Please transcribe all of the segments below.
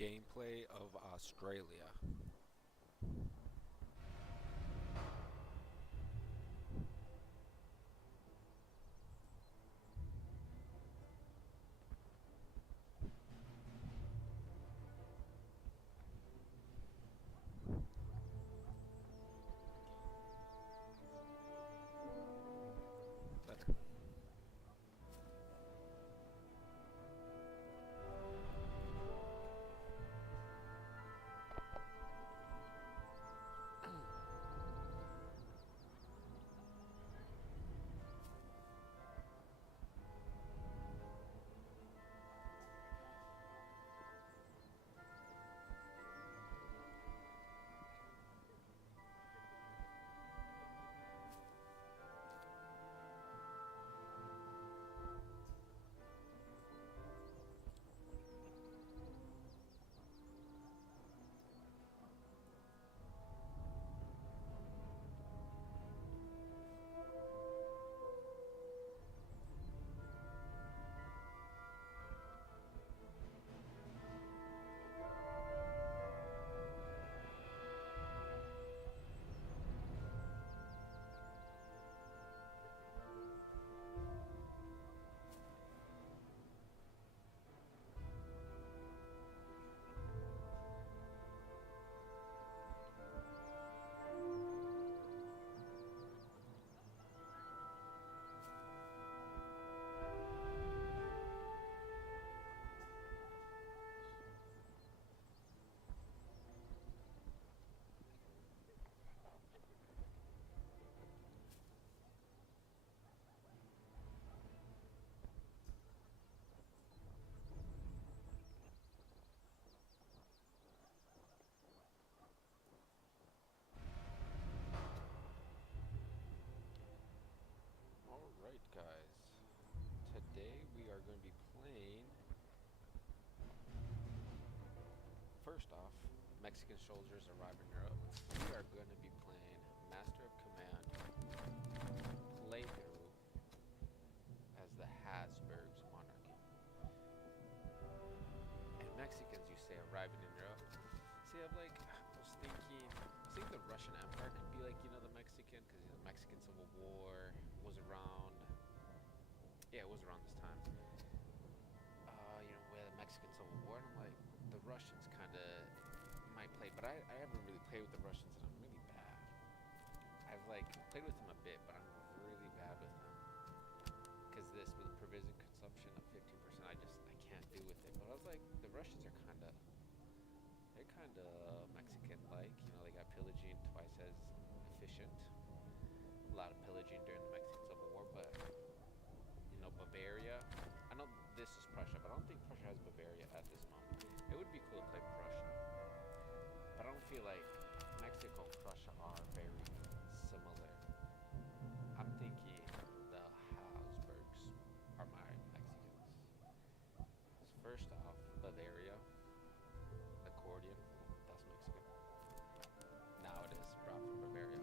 Gameplay of Australia. Better. Alright guys, today we are going to be playing, first off, Mexican soldiers arrive in Europe. We are going to be playing Master of Command playthrough as the Habsburgs monarchy. And Mexicans, you say, arriving in Europe. See, I was thinking the Russian Empire could be like, the Mexican, because the Mexican Civil War was around. Yeah, it was around this time. We had the Mexican Civil War, and I'm like, the Russians kind of might play, but I haven't really played with the Russians, and I'm really bad. I've played with them a bit, but I'm really bad with them. Because this with provision consumption of 15%, I can't do with it. But I was like, the Russians are they're kind of Mexican-like. They got pillaging twice as efficient. A lot of pillaging during the Mexican Civil War, but Bavaria. I know this is Prussia, but I don't think Prussia has Bavaria at this moment. It would be cool to play Prussia, but I don't feel like Mexico and Prussia are very similar. I'm thinking the Habsburgs are my Mexicans. So first off, Bavaria. Accordion, that's Mexican. Now it is brought from Bavaria.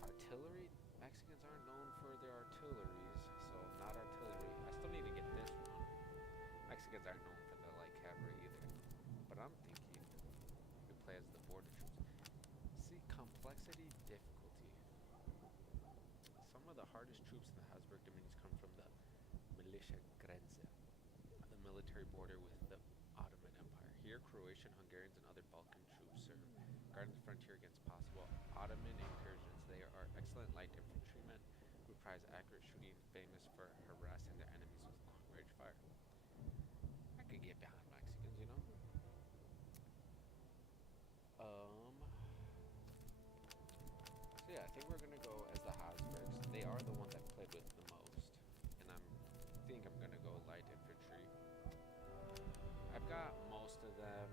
Artillery, Mexicans aren't known for their artilleries, so not artillery. I still need to get this one. Mexicans aren't known for the light cavalry either. But I'm thinking we play as the border troops. See, complexity, difficulty. Some of the hardest troops in the Habsburg dominions come from the Militia Grenze, the military border with the Ottoman Empire. Here, Croatian, Hungarians, and other Balkan troops serve, guarding the frontier against possible Ottoman incursions. They are excellent light infantrymen who prize accurate shooting, famous for harassing their enemies with long-range fire. I could get behind Mexicans, So yeah, I think we're gonna go as the Habsburgs. They are the ones I've played with the most, and I think I'm gonna go light infantry. I've got most of them.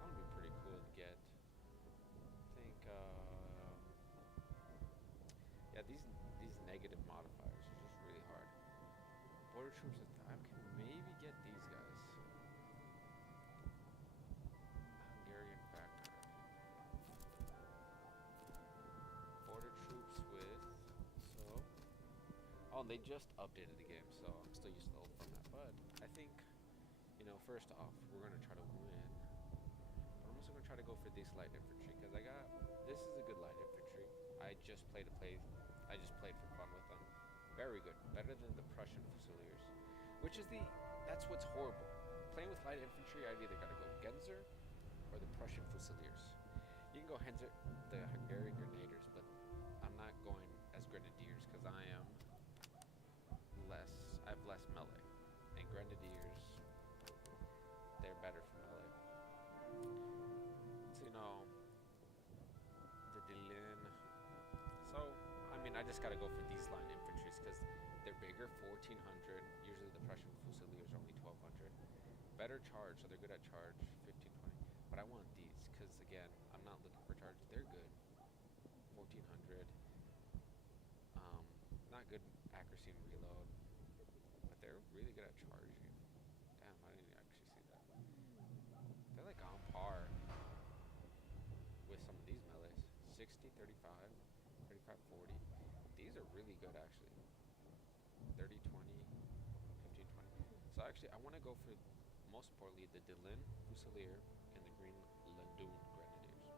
That would be pretty cool to get. I think, yeah, these negative modifiers are just really hard. Border troops, I can maybe get these guys. Hungarian factor. Border troops with, so. Oh, and they just updated the game, so I'm still used to the old format, but think, you know, first off, we're gonna try to win. But I'm also gonna try to go for this light infantry because this is a good light infantry. I just played for fun with them. Very good, better than the Prussian Fusiliers, that's what's horrible. Playing with light infantry, I've either gotta go Genzer or the Prussian Fusiliers. You can go the Hungarian Grenadiers, but I'm not going as Grenadiers because I have less melee, and Grenadiers, they're better for melee. So, you know, the Delin. So, I mean, I just gotta go for these line infantries because they're bigger, 1400. Usually the Prussian Fusiliers are only 1200. Better charge, so they're good at charge, 1520. But I want these because, again, I'm not looking for charge. They're good, 1400. Not good accuracy and reload, but they're really good at charging. Damn, I didn't actually see that. They're like on par with some of these melees. 60, 35, 35, 40. These are really good actually. 30, 20, 15, 20. So actually, I want to go for, most importantly, the Delin Fusilier and the Green Landun Grenadiers,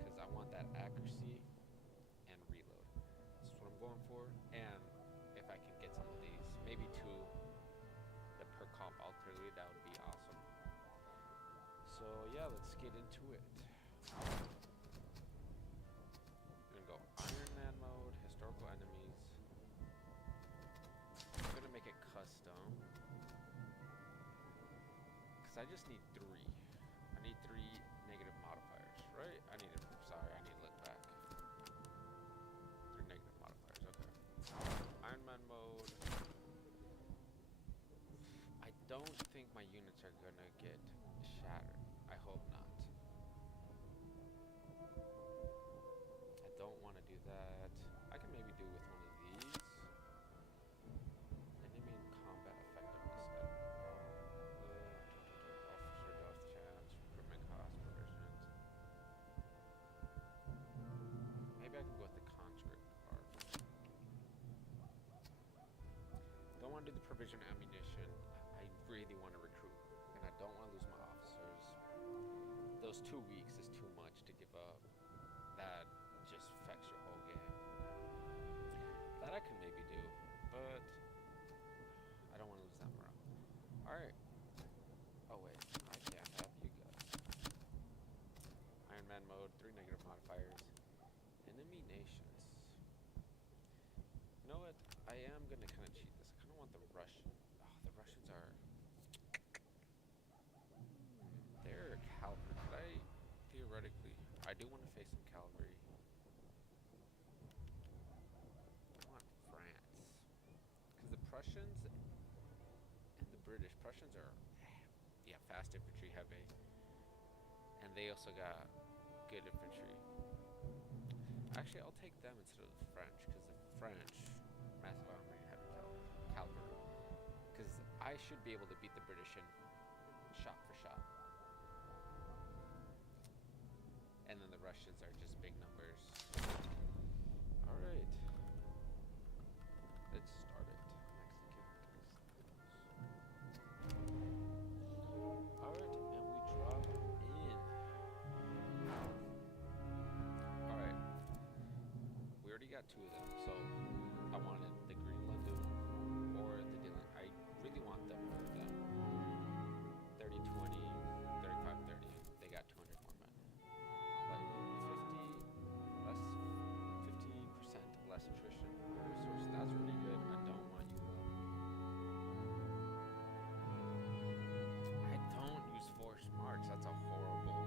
because I want that accuracy and reload. That's what I'm going for. And if I can get some of these, maybe the per comp artillery, that would be awesome. So yeah, let's get into it. We're gonna go Iron Man mode, historical enemies. I'm gonna make it custom because I just need 3. I need 3 negative modifiers, right? I need to look back. 3 negative modifiers, okay. Iron Man mode. I don't think my units are gonna get shattered. I hope not. I don't want to do that. I can maybe do with one of these. Enemy in combat effectiveness. Officer death chance, recruitment cost, provisions. Maybe I can go with the conscript part. Don't want to do the provision ammunition. I really want to recruit, and I don't want to lose my officers. Those 2 weeks is too much to give up. That just affects your whole game. That I can maybe do, but I don't want to lose that morale. Alright. Oh wait, I can't have you guys. Iron Man mode, 3 negative modifiers. Enemy nations. You know what? I am gonna kind of cheat this. I kind of want the Russian. Oh, the Russians are. They're cavalry. Could I theoretically? I do want to face some cavalry. I want France, because the Prussians and the British. Prussians are, yeah, fast infantry heavy, and they also got good infantry. Actually, I'll take them instead of the French, because the French, massive army, heavy cavalry. Because I should be able to beat the British in shot for shot. And then the Russians are just big numbers. Alright. Let's start it. Alright, and we drop in. Alright. We already got 2 of them, so I wanted the Green Landun or the Dylan. I really want them. 30, 20, 35, 30. They got 200 more men. But 15% less attrition resources. That's really good. I don't want you to. I don't use forced march. That's a horrible.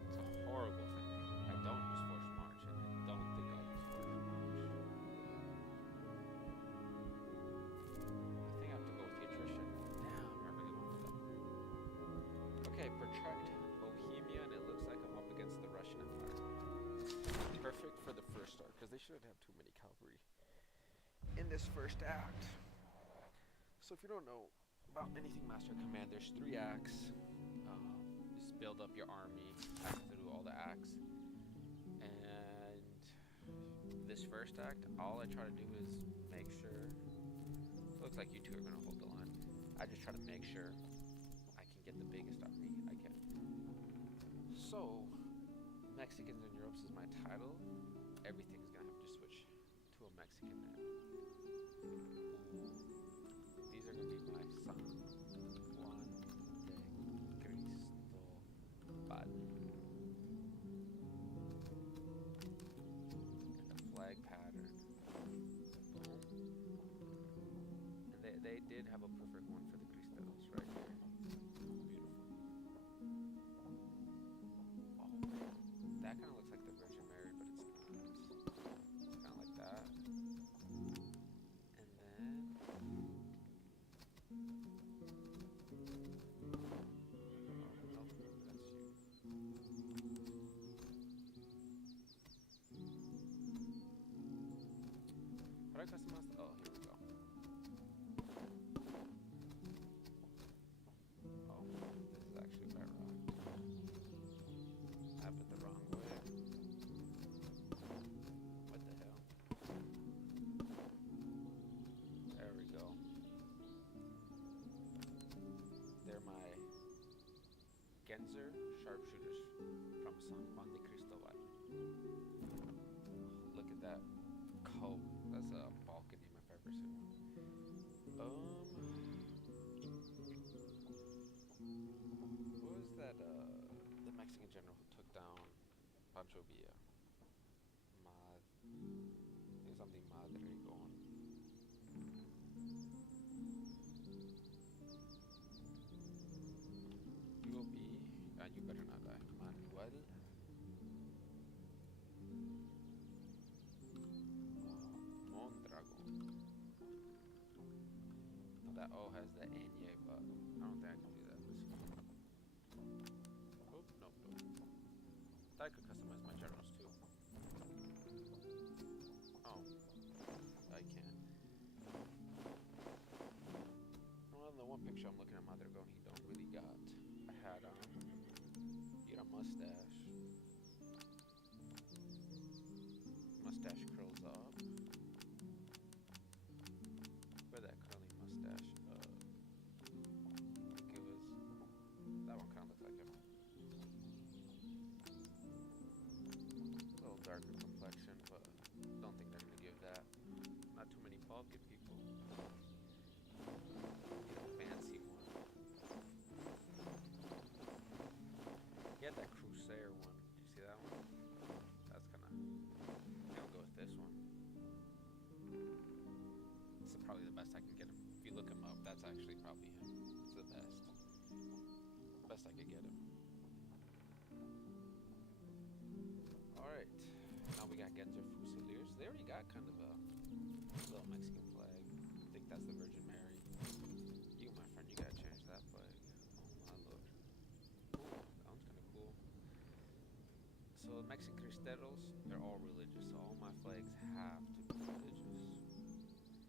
It's a horrible thing. I don't use forced march, and I don't think I'll use forced march. I think I have to go with the attrition. Damn, I really want that. Okay, protect Bohemia, and it looks like I'm up against the Russian Empire. Perfect for the first start, because they shouldn't have too many cavalry in this first act. So if you don't know about anything Master Command, there's 3 acts. Just build up your army through all the acts. And this first act, all I try to do is make sure looks like you two are gonna hold the line. I just try to make sure I can get the biggest army I can. So, Mexicans in Europe is my title. Everything's gonna have to switch to a Mexican name. These are gonna be my San Juan de Cristobal. And the flag pattern. And they did have a perfect one for the Cristeros right here. Beautiful. Oh man, that kind of looks like the Virgin Mary, but it's not. It's kind of like that. And then no, that's you. How do I customize? Oh, here we go. Oh, this is actually quite wrong. I put the wrong way. What the hell? There we go. They're my Genzer sharpshooters from San Juan de Cristobal. Look at that coat. That's a Balkan name if I've ever seen one. What was that, the Mexican general who took down Pancho Villa? There's something Madre going. You will be, you better not die. Manuel. Mondragon. That O has the Anye, but I don't think I can do that this one. Oh, nope. I could customize my generals too. Oh, I can. Well, the one picture I'm looking at Madragon, he don't really got a hat on. He got a mustache. Mustache curls up. Where that curly mustache? I think it was. That one kind of looks like him. A little darker complexion, but don't think they're gonna give that. Not too many Balkan people. Get a fancy one. He had that Crusader one. Did you see that one? That's kind of. I'll go with this one. This is probably the best I can get him. If you look him up, that's actually probably him. It's the best. Best I could get him. Alright. Now we got Genzer Fusiliers. They already got kind of a little Mexican flag. I think that's the Virgin Mary. You, my friend, you gotta change that flag. Oh my lord. Ooh, that one's kind of cool. So Mexican Cristeros, they're all religious. So all my flags have to be religious.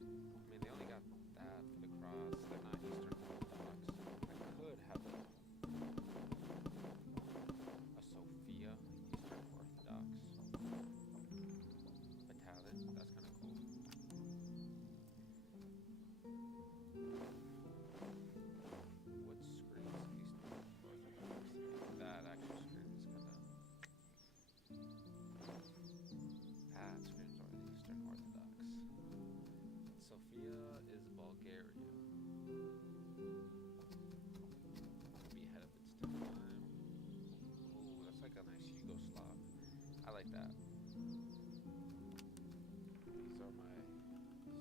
I mean, they only got that for the cross. They're not Eastern Orthodox. I could have a Sophia Eastern Orthodox battalion. That's kind of cool. What screams Eastern Orthodox? That actually screams kind of. That screams Eastern Orthodox. Sofia is Bulgaria. Be ahead of its time. Ooh, that's like a nice Yugoslav. I like that. These are my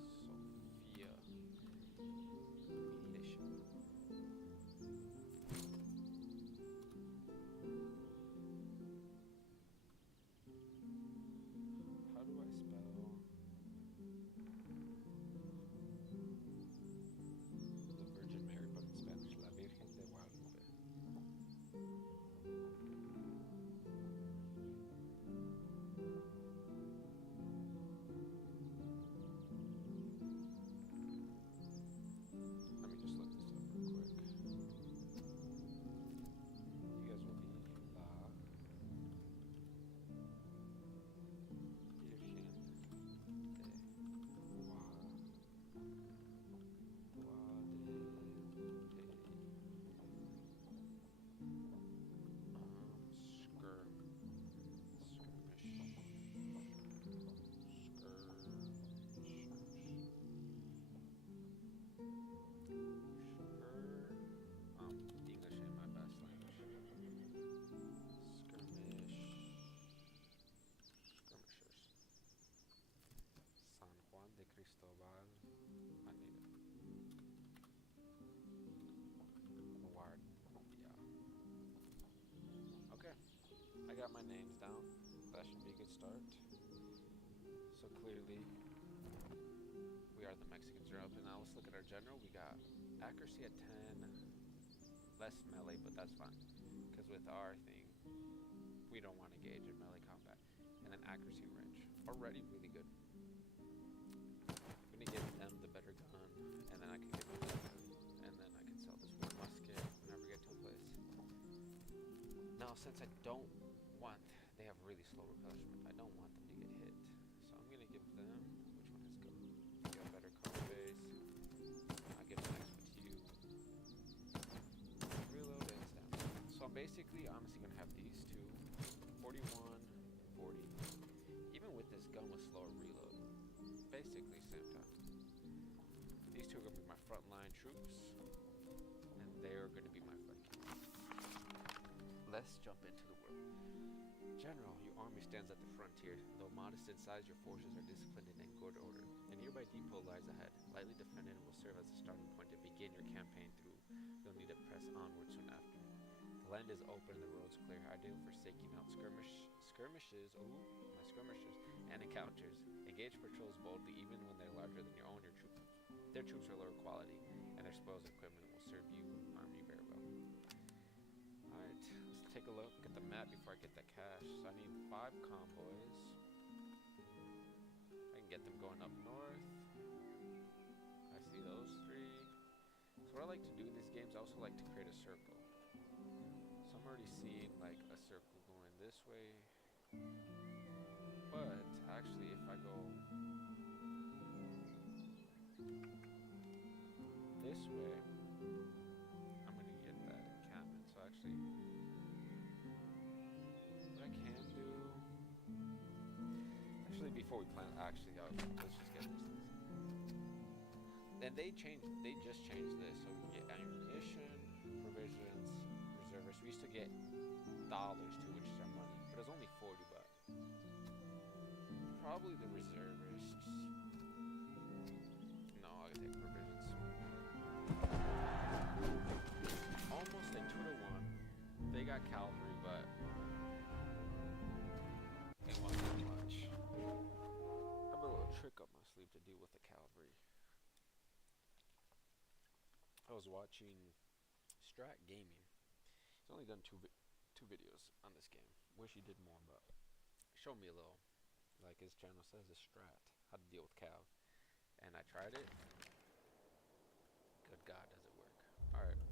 Sofia militia. How do I spell? The Virgin Mary, but in Spanish, La Virgen de Guadalupe. I got my names down. That should be a good start. So clearly, we are the Mexicans are up. And now let's look at our general. We got accuracy at 10, less melee, but that's fine. Because with our thing, we don't want to engage in melee combat. And then accuracy and range. Already really good. I'm going to give them the better gun, and then I can give them that gun. And then I can sell this war musket whenever I get to a place. Now, since I don't want, they have really slow replenishment. I don't want them to get hit. So I'm going to give them, which one has go? You got better card base. I'll give the next one to you. Reload and stamina. So I'm basically, honestly, going to have these two. 41, 40. Even with this gun with slower reload. Basically, same time. These two are going to be my frontline troops. And they're going to be my flanking. Let's jump into the world. General, your army stands at the frontier. Though modest in size, your forces are disciplined and in good order. A nearby depot lies ahead. Lightly defended and will serve as a starting point to begin your campaign through. You'll need to press onward soon after. The land is open and the roads clear, ideal for staking out skirmishes, and encounters. Engage patrols boldly, even when they're larger than your own. Their troops are lower quality, and their spoils and equipment will serve you army very well. Alright, let's take a look at the map before I get that cash. So I need 5 convoys. I can get them going up north. I see those 3. So what I like to do in these games, I also like to create a circle. So I'm already seeing like a circle going this way. But actually if I go this way, I'm going to get that encampment. So actually, what I can do, actually before we plan, let's just get these things. And they just changed this, so we can get ammunition, provisions, reservists. We used to get dollars too, which is our money, but it was only 40 bucks. Probably the reservists. No, I'll take provisions. Almost a 2-to-1. They got cavalry, but it wasn't that much. I have a little trick up my sleeve to deal with the cavalry. I was watching Strat Gaming. He's only done two videos on this game. Wish he did more, but showed me a little, like his channel says, a strat, how to deal with cav. And I tried it. Good God, does it work. Alright,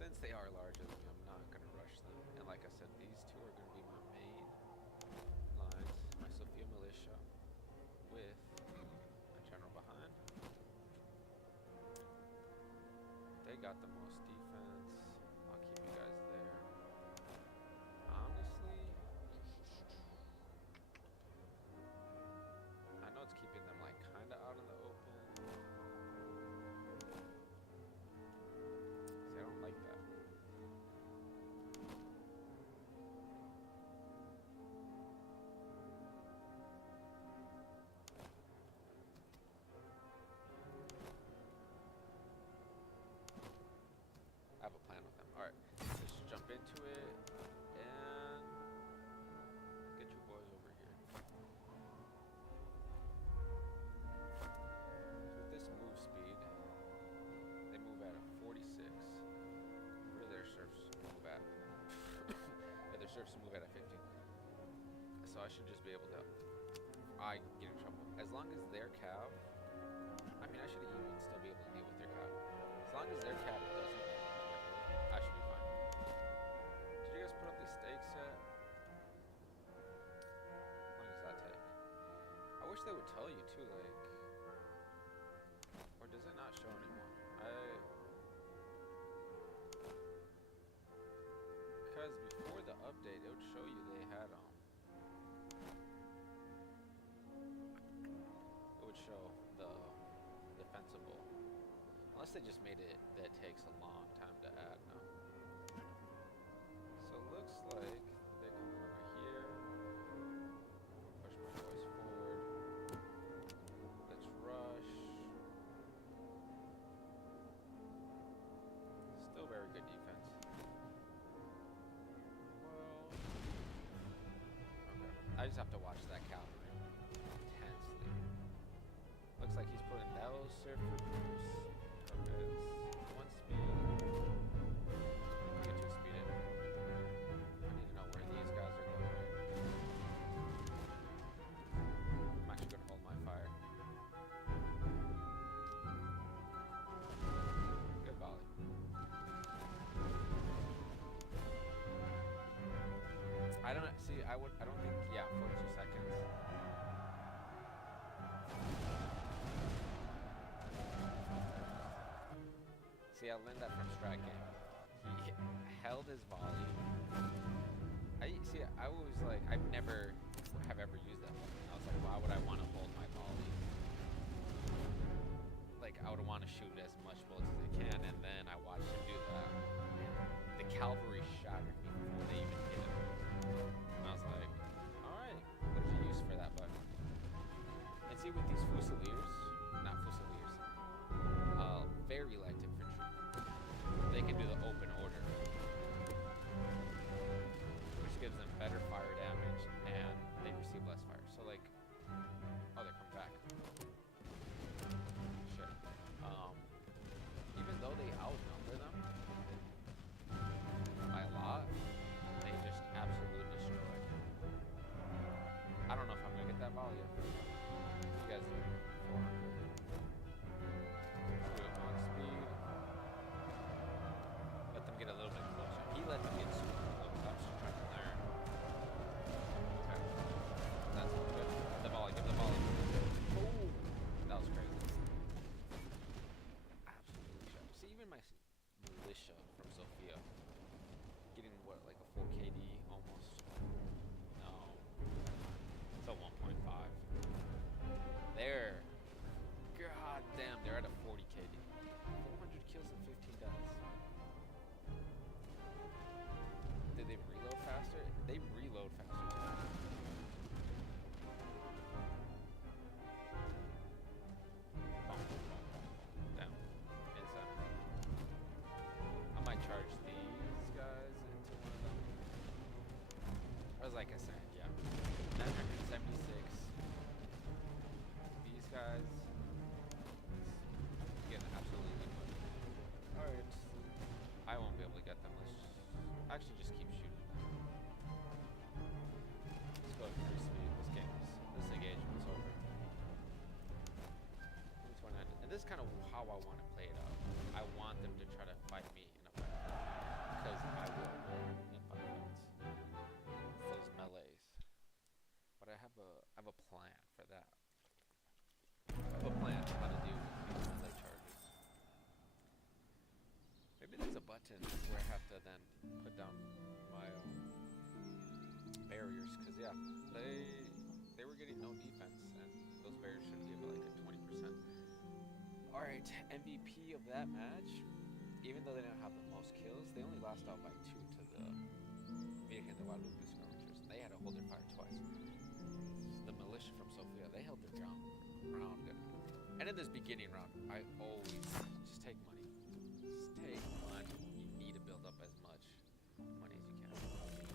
since they are larger than me, I'm not going to rush them. And like I said, these two are going to be my main lines. My Sophia militia with a general behind. They got the most defense. I'll keep you guys there. Honestly, I know it's keeping them like kind of out in the open. See, I don't like that. I have a plan with them. Alright, let's just jump into it and get you boys over here. So with this move speed, they move at a 46. Where do their serfs move at? Yeah, their serfs move at a 15. So I should just be able to, I get in trouble. As long as their cav, I mean I should even still be able to deal with their cav. As long as their cav doesn't, I should be fine. Did you guys put up these stakes yet? How long does that take? I wish they would tell you too, like, or does it not show anymore? Because before the update, it would show you they had them. It would show the defensible. Unless they just made it that it takes a long time to add now. So it looks like they're coming over here. Push my boys forward. Let's rush. Still very good defense. Well, I just have to watch that cavalry intensely. Looks like he's pulling those surfer boost. Purpose. 1 speed. Get 2 speeded. I need to know where these guys are going. I'm actually gonna hold my fire. Good volley. I don't see. I don't think. Yeah, 42 seconds. See, I learned that from strat game. He held his volley. I was like, I've never have ever used that. I was like, why would I want to hold my volley? Like, I would want to shoot as much bullets as I can, and then I watched him do that. And the cavalry shattered me before they even hit him. And I was like, alright, there's a use for that button. And see, with these Fusiliers, not Fusiliers, very light infantry, they can do the open order, which gives them better fire damage, and they receive less fire. So like, oh, they're coming back. Shit. Even though they outnumber them by a lot, they just absolutely destroy. I don't know if I'm gonna get that volley yet. You guys do. 400. Do it 1 speed. Let them get a little bit closer. He let them get super close. I was just trying to learn. Okay. That's good. Give the volley. Give the volley. Oh, that was crazy. Absolutely sharp. See, even my militia from Sofia getting what, like a full KD almost? No. It's a 1.5. There. God damn, they're at a 40 KD. 400 kills and 15 deaths. Did they reload faster? They reload faster too. Damn. Inside. I might charge these guys into one of them. Or like I said, yeah. 976. These guys get absolutely put. Alright. I won't be able to get them. Let's actually just keep shooting them. Let's go at 3 speed. This engagement's over. 29. And this is kind of how I want to play it out. I want them to try to fight me in a fight. Because I will win in 5 minutes. It's those melees. But I have a plan for that. I have a plan for how to do these melee charges. Maybe there's a button where I have to then put down my barriers, because yeah, they were getting no defense, and those barriers should give like a 20%. Alright, MVP of that match, even though they didn't have the most kills, they only lost out by 2 to the Virgen de Guadalupe skirmishers, and they had to hold their fire twice. The militia from Sofia, they held their ground good. And in this beginning round, I always just take money. Just take money. You need to build up as much money as you can.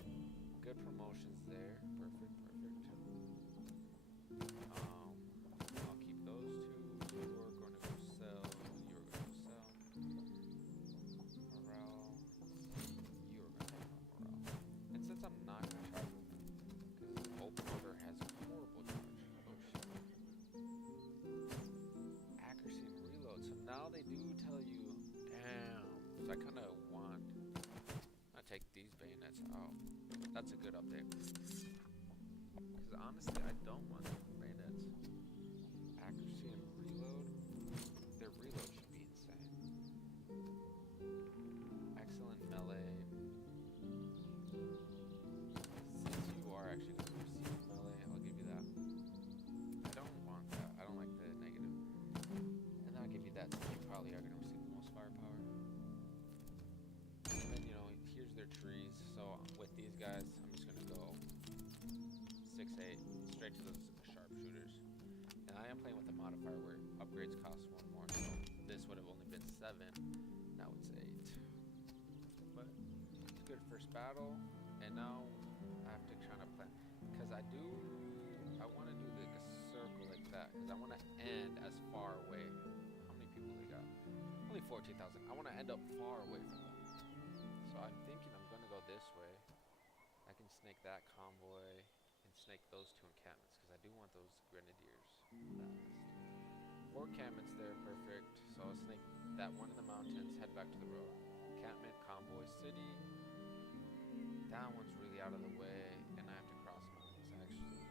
Good promotions there. Perfect. I'll keep those 2. You're going to go sell. You're going to go sell. Morale. You're going to have morale. And since I'm not going to charge, because open order has horrible charge. Oh shit. Accuracy and reload. So now they do tell you, damn. So I kind of want. I take these bayonets out. That's a good update. Because honestly, I don't want bayonets. Accuracy and reload. Their reload should be insane. Excellent melee. Since you are actually going to receive melee, I'll give you that. I don't want that. I don't like the negative. And then I'll give you that since you probably are going to receive the most firepower. And then, you know, here's their trees. So with these guys, I'm just going to go 6-8 straight to those sharpshooters. And I am playing with a modifier where upgrades cost 1 more. So this would have only been 7. Now it's 8. But it's good first battle. And now I have to try to plan. Because I do because I want to end as far away. How many people they got? Only 14,000. I want to end up far away from them. So I'm thinking I'm going to go this way. I can snake that convoy and snake those two encampments because I do want those grenadiers fast. 4 encampments there, perfect. So I'll snake that one in the mountains, head back to the road. Encampment, convoy, city. That one's really out of the way, and I have to cross mountains actually.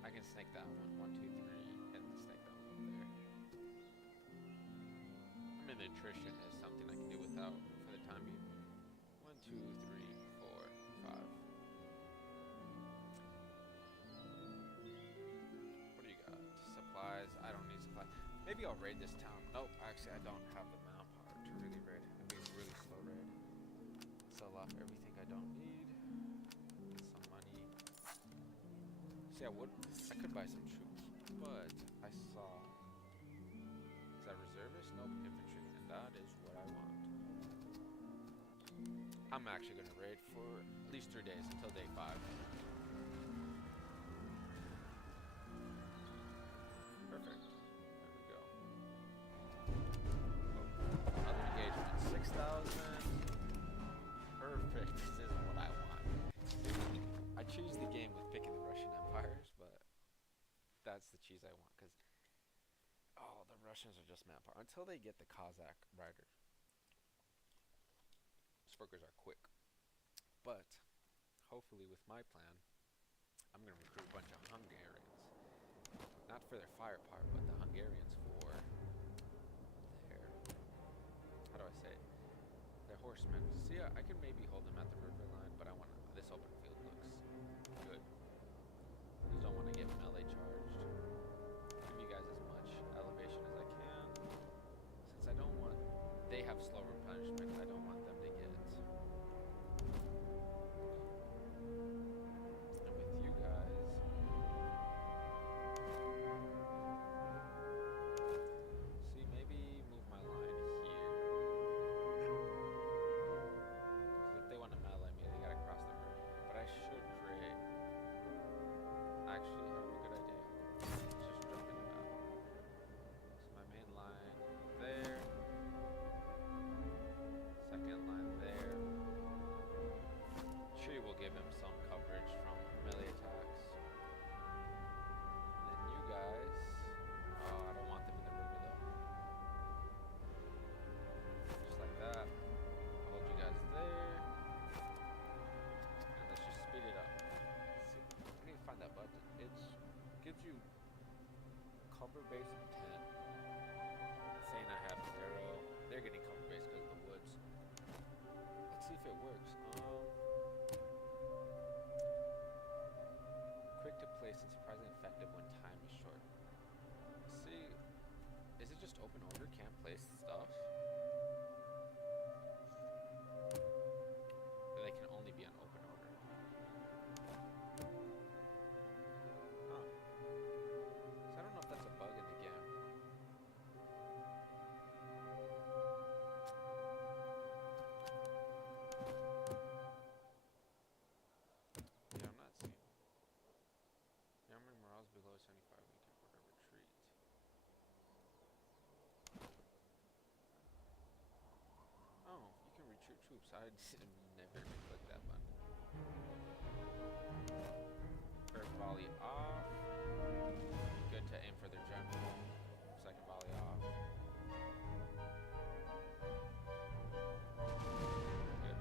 I can snake that one, 1, 2, 3, and then snake that one over there. I mean, the attrition is something I can do without for the time being. 1, 2, 3, 4, 5. What do you got? Supplies. I don't need supplies. Maybe I'll raid this town. Nope, actually I don't have the manpower to really raid. It'd be a really slow raid. Sell off everything I don't need. Get some money. See, I could buy some troops, but I saw. Is that reservist? Nope, infantry, and that is what I want. I'm actually gonna raid for at least 3 days until day 5. Perfect. There we go. Oh, another engagement. 6,000. Perfect. This isn't what I want. I choose the game with picking the Russian empires, but that's the cheese I want because the Russians are just manpower until they get the Cossack riders. Those fuckers are quick, but hopefully with my plan, I'm gonna recruit a bunch of Hungarians, not for their firepower, but the Hungarians for their, how do I say it? Their horsemen. See, I could maybe hold them at the river line, but I want this open field looks good. Just don't want to get melee charged. Give you guys as much elevation as I can. Since I don't want, they have slow replenishment. I don't want them to get. And with you guys, see, maybe move my line here. If they want to melee me, they gotta cross the river. But I should create. Actually, I have a good idea. Let's just jump into battle. So my main line there. Second line there. Tree will give him some coverage from melee attacks. And then you guys. Oh, I don't want them in the river though. Just like that. I'll hold you guys there. And let's just speed it up. See, I need to find that button. It gives you cover base of 10. Saying I have 0. They're getting cover base because of the woods. Let's see if it works. Quick to place and surprisingly effective when time is short. See, is it just open order? Can't place stuff? They can only be on open order. Huh. So I don't know if that's a bug in the game. Yeah, I'm not seeing. Armory morale is below 75. We can order retreat. Oh, you can retreat troops. I never clicked that button. First volley off. Good to aim for their general. Second volley off. Good.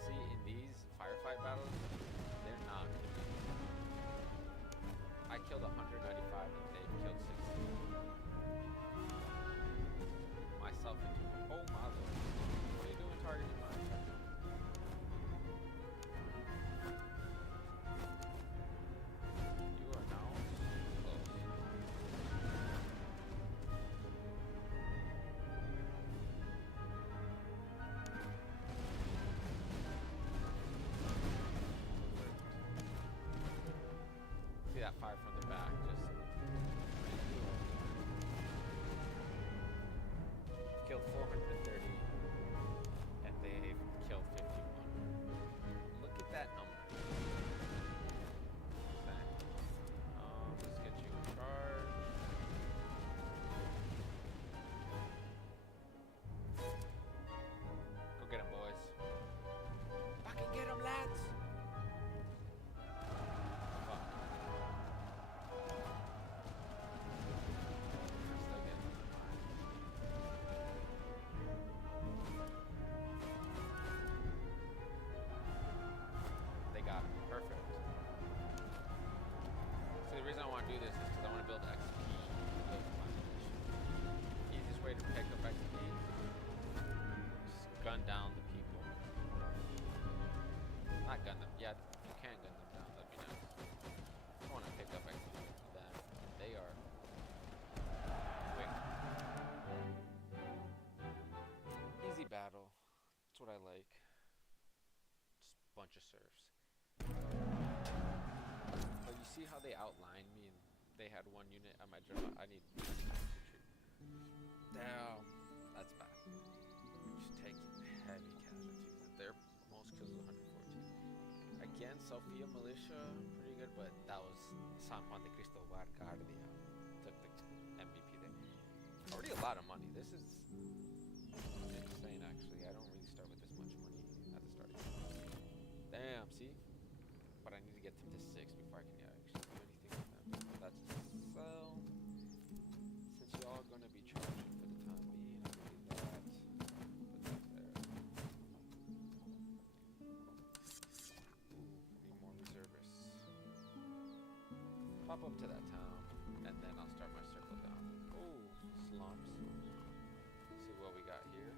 See, in these firefight battles, they're not good. I killed 195 and they killed 60. Myself and oh my lord. What are you doing targeting my target? You are now close. See that fire from the back, just killed 430 and they've killed 51. Look at that number. Not gun them. Yeah, if you can gun them down, that'd be nice. I want to pick up XP with them. They are quick. Easy battle. That's what I like. Just a bunch of serfs. But you see how they outlined me and they had one unit at my general. I need infantry. Damn. That's bad. Just taking heavy casualties. Their most kills was 114. Again, Sofia Militia, pretty good, but that was San Juan de Cristo Guardia. Took the MVP there. Already a lot of money. This is insane, actually. I don't really start with this much money at the start. Damn, see? But I need to get them to 6 before I can actually do anything with them. That's sell. Since y'all are going to be charging for the time being, I'm going to do that. Put that there. Ooh, need more reservists. Pop up to that town, and then I'll start my circle down. Oh, slums. See what we got here.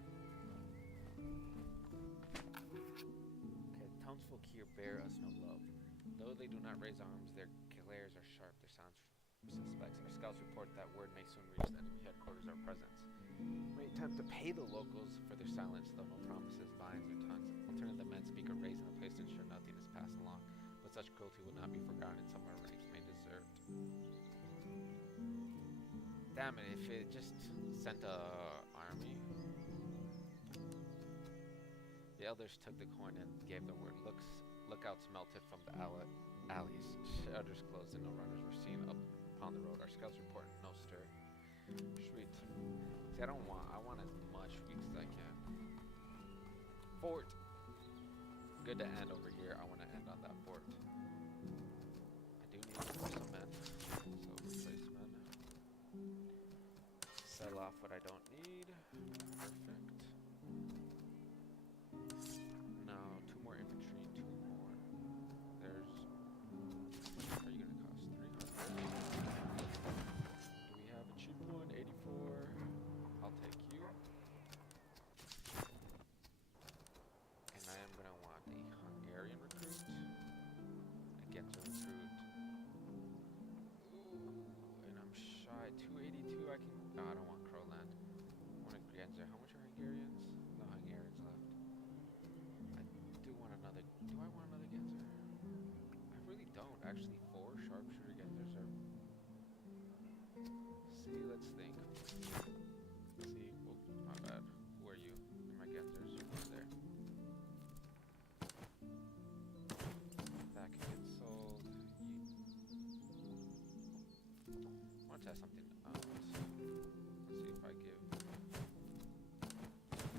Okay, townsfolk here bear us no love. Though they do not raise arms, their glares are sharp, their sounds suspects. Our scouts report that word may soon reach the enemy headquarters our presence. We attempt to pay the locals for their silence, though no promises binds their tongues. Alternative men speak or raise in the place to ensure nothing is passed along. But such cruelty will not be forgotten, and some of our ranks may desert. Damn it, if it just sent a army. The elders took the coin and gave the word. Lookouts melted from the alleys. Shutters closed and no runners were seen up upon the road. Our scouts report no stir. Sweet. See, I want as much weeks as I can. Fort. Good to end over here. I want to end on that fort. I do need some men. So replace men. Sell off what I don't need. Perfect. Now, 2 more infantry, 2 more. There's... How much are you going to cost? 300. Do we have a cheap one? 84. I'll take you. And I am going to want a Hungarian recruit. Against a recruit. Ooh, and I'm shy. 282 I can... No, I don't want Crowland. I want a Genzer. How much are Hungarians? No Hungarians left. I do want another... Do I want another Genzer? I really don't. Actually, 4 sharpshooter Genzers are... See, let's think. See, oh, my bad. Who are you? You're my Genzers. You're over there. That can get sold. I want to test something else. Let's see if I give these boys.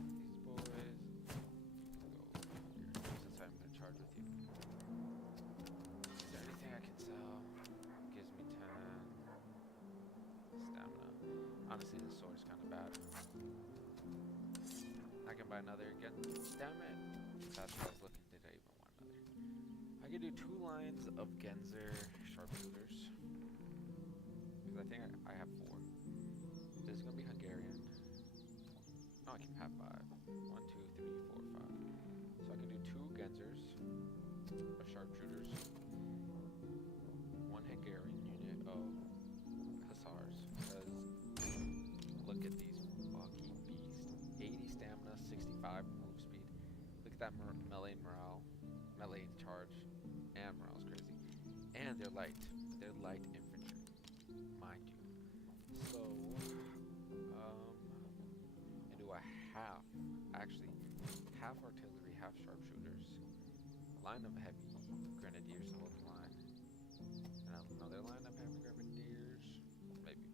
You can go here, since I'm going to charge with you. Is there anything I can sell? Gives me 10 stamina. Honestly, this sword is kind of bad. I can buy another again. Damn it. That's what I was looking. Did I even want another? I can do 2 lines of Genzer sharpshooters. Because I think I have 4. This is going to be Hungarian. No, I can have 5. 1, 2, 3, 4, 5. So I can do 2 Genzers of sharpshooters. 1 Hungarian unit of hussars. Because look at these fucking beasts. 80 stamina, 65 move speed. Look at that melee morale. Melee charge. And morale's crazy. And they're light. They're light infantry. Mind you. So, and do a half, actually, half artillery, half sharpshooters, line of heavy grenadiers, the whole line, and another line of heavy grenadiers, maybe.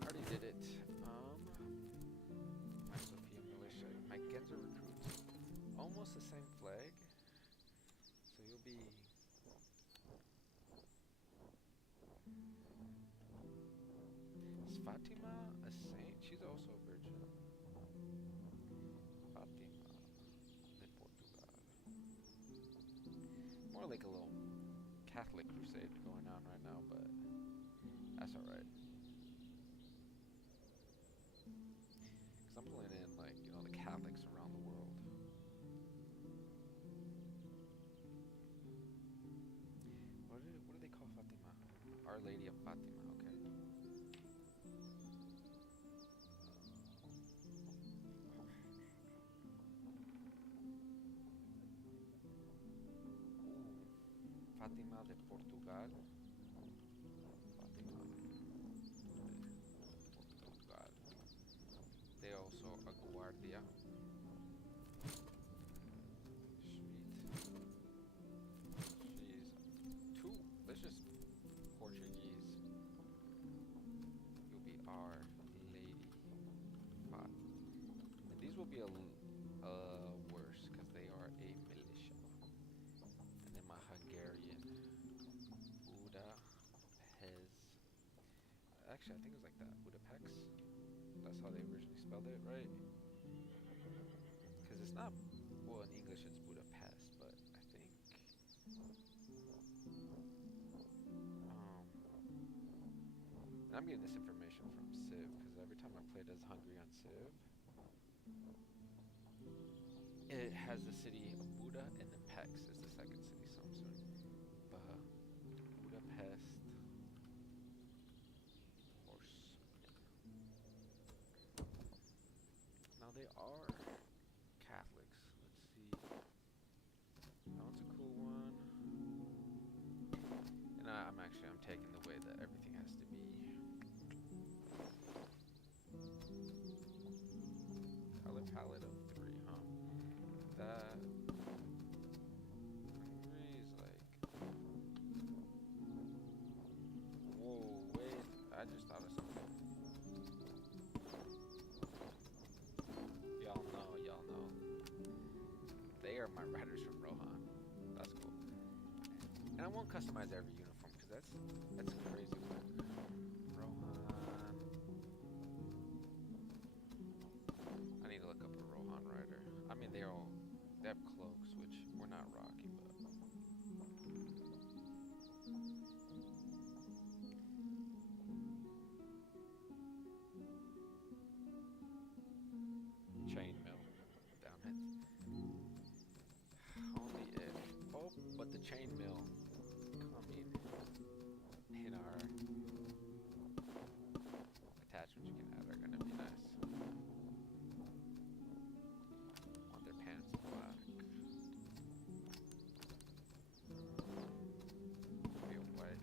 I already did it. My Sofia militia, my Genzer recruits, almost the same flag, so you'll be. Is Fatima a saint? She's also a virgin. Fatima de Portugal. More like a little Catholic crusade going on right now, but that's alright. Because I'm pulling in, like, you know, the Catholics around the world. Our Lady of Fatima. Okay. Fatima de Portugal. Fatima de Portugal. They also a guardia. Sweet. She's two. Let's just Portuguese. You'll be Our Lady Fat. And these will be worse because they are a militia. And then my Hungarian. Budapest. Actually, I think it was like that. Budapest. That's how they originally spelled it, right? Because it's not. Well, in English it's Budapest, but I think. And I'm getting this information from Civ because every time I played as Hungary on Civ, it has the city of Buda and then Pex is the second city. So I'm assuming Budapest. Now they are Catholics. Let's see. That one's a cool one. And I'm taking the way that everything has to be. Color palette of 3, huh? That Hungary's like. Whoa, wait! I just thought of something. Y'all know. They are my riders from Rohan. That's cool. And I won't customize every uniform because that's crazy work. Rohan. I need to look up a Rohan rider. I mean, they have cloaks, which we're not rocking, but. Chainmail. Damn it. Only if. Oh, but the chainmail coming in our attachments you can add are gonna be nice. Want their pants black. Maybe white.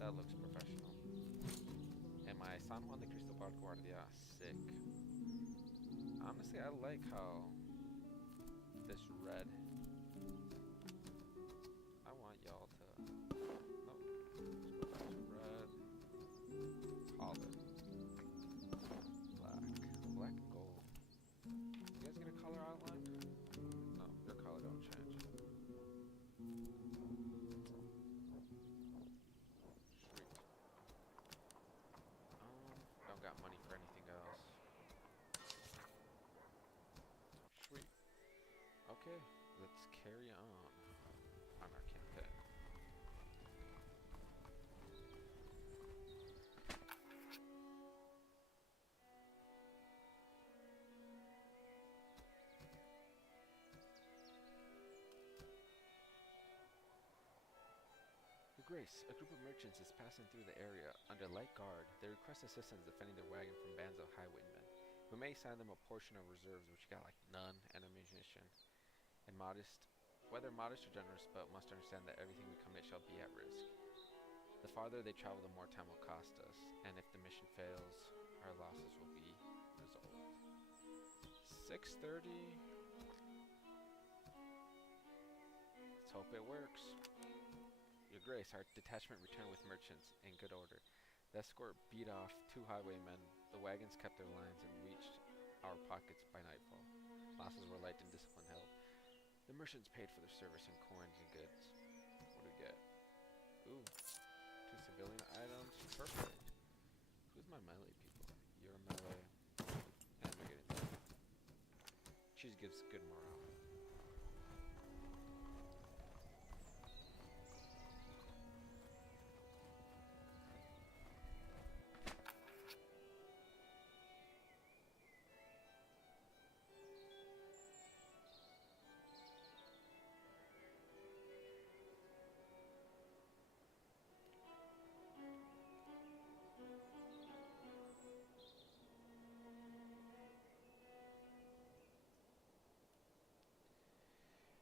That looks professional. And my San Juan de Cristobal Guardia, sick. Honestly, I like how this red. I want y'all to. Nope. Let's go back to red. Collar. Black. Black and gold. You guys get a color outline? No, your color don't change. Sweet. Don't got money for anything else. Sweet. Okay, let's carry on our campaign. Your Grace, a group of merchants is passing through the area under light guard. They request assistance defending their wagon from bands of highwaymen. We may assign them a portion of reserves, which got like none, and ammunition. And modest, whether modest or generous, but must understand that everything we commit shall be at risk. The farther they travel, the more time will cost us, and if the mission fails, our losses will be resolved. 6:30. Let's hope it works. Your Grace, our detachment returned with merchants in good order. The escort beat off 2 highwaymen. The wagons kept their lines and reached our pockets by nightfall. Losses were light and discipline held. The merchants paid for their service in coins and goods. What do we get? Ooh, 2 civilian items. Perfect. Who's my melee people? You're a melee. And we're getting that. Cheese gives good morale.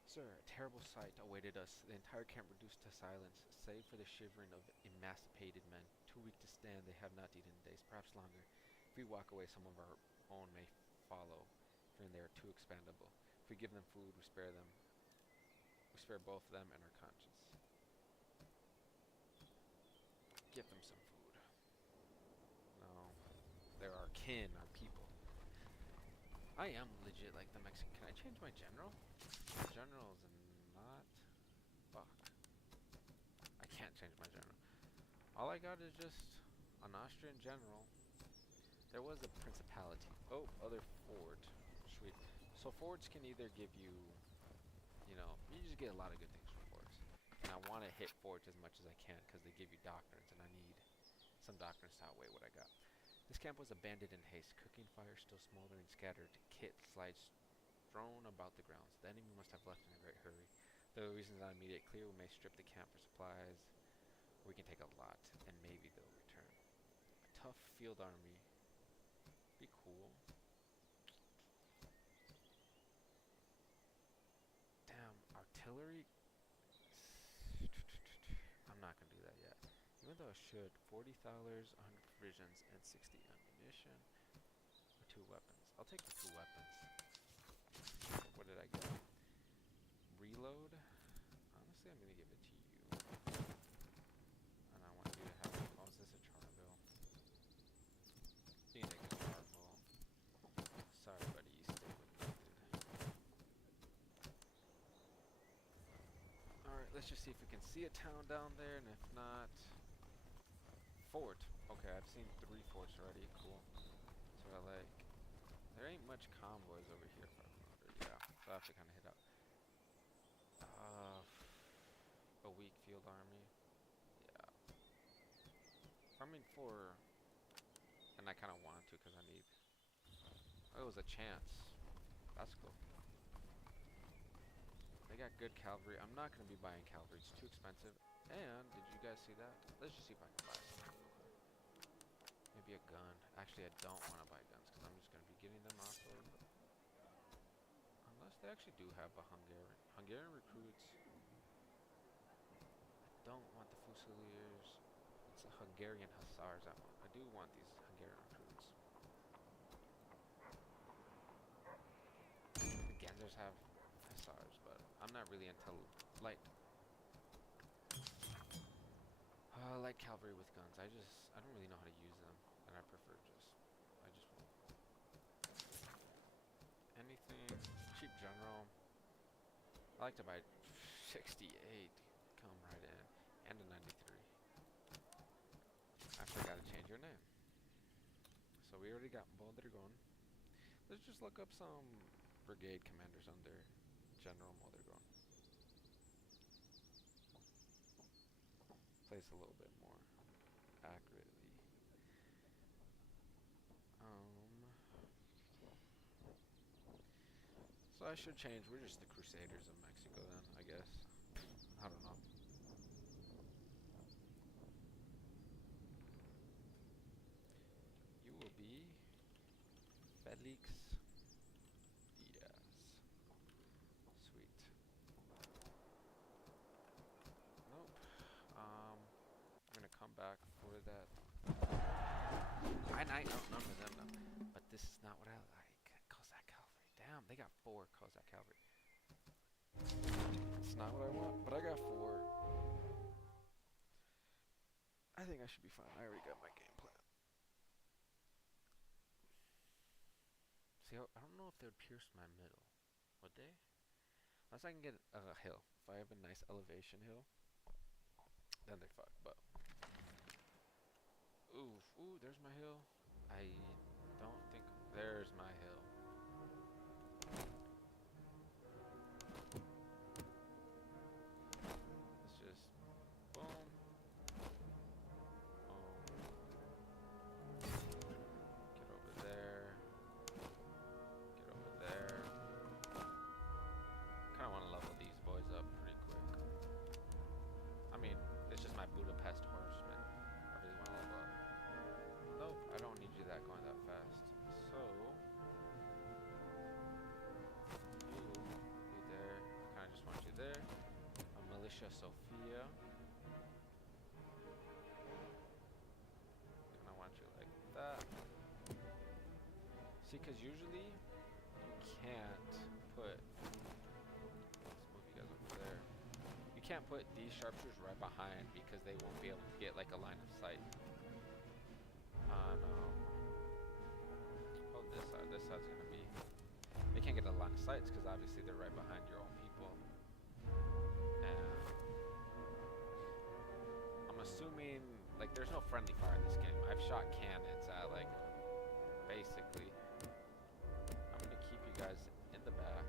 Sir, a terrible sight awaited us. The entire camp reduced to silence, save for the shivering of emancipated men. Too weak to stand, they have not eaten in days, perhaps longer. If we walk away, some of our own may follow, fearing they are too expendable. If we give them food, we spare them. We spare both them and our conscience. Give them some food. No, they're our kin, our people. I am legit like the Mexican. Can I change my general? My general's not. Fuck. I can't change my general. All I got is just an Austrian general. There was a principality. Oh, other fort. Sweet. So forts can either give you, you know, you just get a lot of good things from forts. And I want to hit forts as much as I can because they give you doctrines, and I need some doctrines to outweigh what I got. This camp was abandoned in haste, cooking fire still smoldering, scattered, kit slides strewn about the grounds. The enemy must have left in a great hurry. Though the reasons not immediate clear, we may strip the camp for supplies. We can take a lot, and maybe they'll return. A tough field army. Be cool. Damn, artillery? I'm not gonna do that yet. Even though I should. $40, 100 provisions, and 60 ammunition. Or 2 weapons. I'll take the 2 weapons. What did I get? Reload? Honestly, I'm gonna give it to you. And I want you to have... Oh, is this a Charville? Phoenix Charville. Sorry, buddy, you stay with nothing. Alright, let's just see if we can see a town down there, and if not... Fort. Okay, I've seen 3 forts already. Cool. That's what I like. There ain't much convoys over here if I remember. Yeah, so I have to kind of hit out. A weak field army. Yeah. Farming 4. And I kind of want to because I need... Oh, it was a chance. That's cool. They got good cavalry. I'm not going to be buying cavalry. It's too expensive. And, did you guys see that? Let's just see if I can buy something real quick. Maybe a gun. Actually, I don't want to buy guns because I'm just going to be getting them off of... Unless they actually do have a Hungarian recruits. I don't want the Fusiliers. It's a Hungarian Hussars I want. I do want these Hungarian recruits. The Gensers have Hussars, but I'm not really into light cavalry with guns. I don't really know how to use them, and I prefer I just won't. Anything cheap general. I like to buy 68. Come right in, and a 93. I forgot to change your name. So we already got Modrigon. Let's just look up some brigade commanders under General Modrigon. Place a little bit more accurately. So I should change. We're just the Crusaders of Mexico then, I guess. I don't know. You will be Felix Diaz. Sweet. Nope. I'm gonna come back for that. I outnumber them though, but this is not what I like. Cossack cavalry. Damn, they got 4 Cossack cavalry. It's not what I want, but I got 4. I think I should be fine. I already got my game plan. See, I don't know if they would pierce my middle. Would they? Unless I can get a hill. If I have a nice elevation hill, then they're fucked, but... Ooh, there's my hill. I don't think... There's my hill. Let's just... Boom. Get over there. Get over there. Kinda wanna level these boys up pretty quick. I mean, it's just my Budapest horsemen. I really wanna level up. Nope, I don't need you that going that fast. So... Sophia. And I want you like that. See, because usually you can't put. Let's move you guys over there. You can't put these sharpshooters right behind because they won't be able to get like a line of sight on this side. This side's gonna be. They can't get a line of sight because obviously they're right behind your own people. And I'm assuming like there's no friendly fire in this game. I've shot cannons at like basically. I'm gonna keep you guys in the back.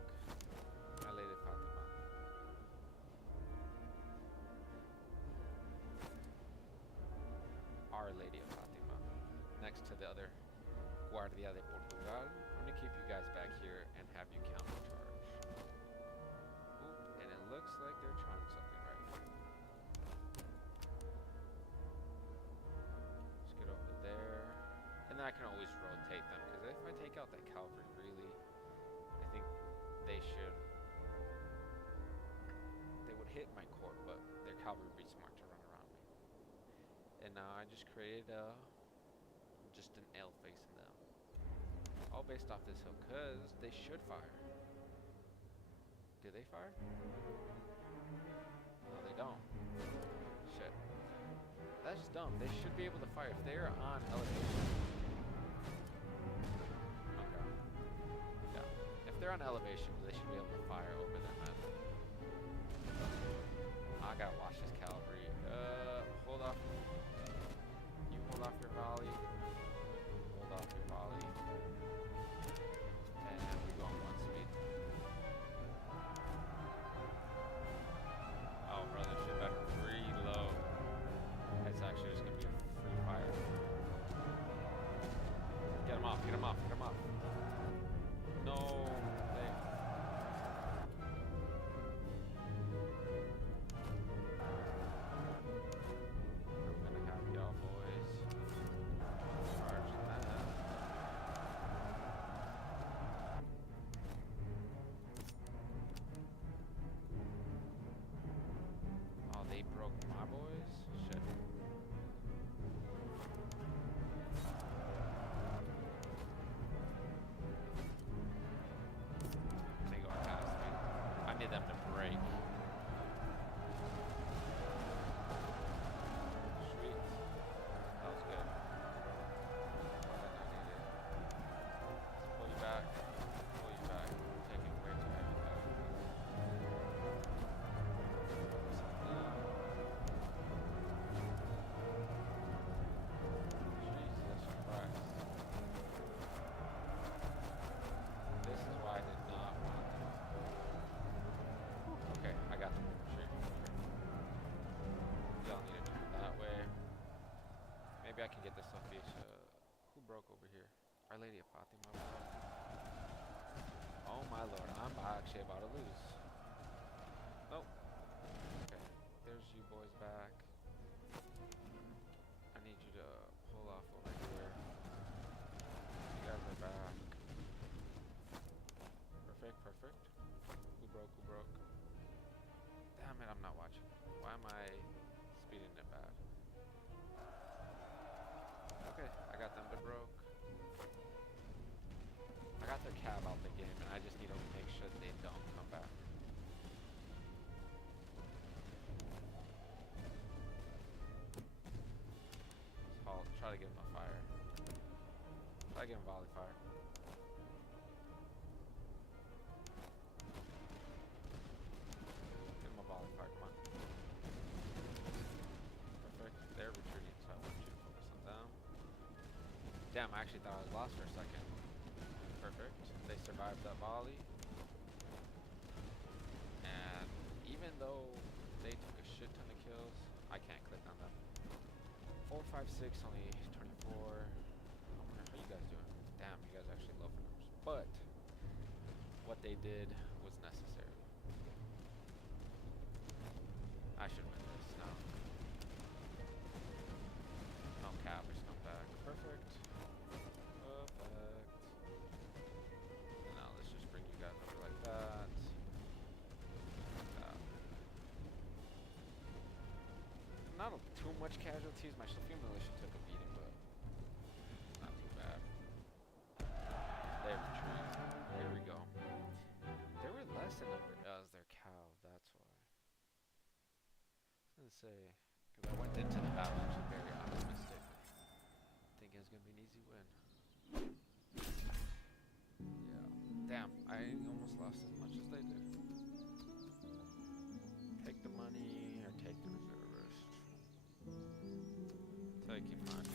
My Lady Fatima. Our Lady of Fatima. Next to the other Guardia de Portugal. I'm gonna keep you guys back here and have you counter charge. Oop, and it looks like they're trying something right here. Let's get over there. And then I can always rotate them, because if I take out that cavalry, really, I think they should. They would hit my court, but their cavalry would be smart to run around me. And now I just created just an L facing them. All based off this hill, because they should fire. Do they fire? No, they don't. Shit. That's dumb. They should be able to fire if they're on elevation. Okay. Yeah. If they're on elevation, they should be able to fire over their men. I gotta watch this cavalry. Hold off. You hold off your volley. Hold off your volley. And we go on 1 speed. Oh, brother, shit better reload. It's actually just gonna be a free fire. Get him off, get him off, get him off. No. They... I'm gonna have y'all boys charge that. Oh, they broke my boys? Shit. They go past me. I need them to break. Sweet. That was good. Let's pull you back. Pull you back. We're taking way too heavy casualties. Jesus Christ. This is why I did not want them. Okay, I got them in retreat. Y'all need to do it that way. Maybe I can get this Sophia to... Who broke over here? Our Lady of Fatima broke. Oh my lord, I'm actually about to lose. Nope. Okay, there's you boys back. I need you to pull off over here. You guys are back. Perfect, perfect. Who broke, who broke? Damn it, I'm not watching. Why am I speeding it bad? Okay, I got them to broke. I got their cab out the game, and I just need to make sure they don't come back. Let's halt. Try to get him a fire. Try to get him volley fire. Get him a volley fire, come on. Perfect. They're retreating, so I want you to focus on them. Damn, I actually thought I was lost for a second. Perfect. They survived that volley. And even though they took a shit ton of kills, I can't click on them. 4, 5, 6, only 24. I wonder how you guys doing. Damn, you guys are actually low for numbers. But what they did was necessary. I should win this now. No cap, just come back. Perfect. Perfect. And now let's just bring you guys over like that. Like that. not too much casualties. My Sofia militia took a beating, but not too bad. They retreat. Here we go. They were less in number as their cow. That's why. I was gonna say, because I went into the battle actually very optimistic, thinking it was gonna be an easy win. Yeah. Damn, I almost lost as much as they did. Take the money or take the reservist. Taking money.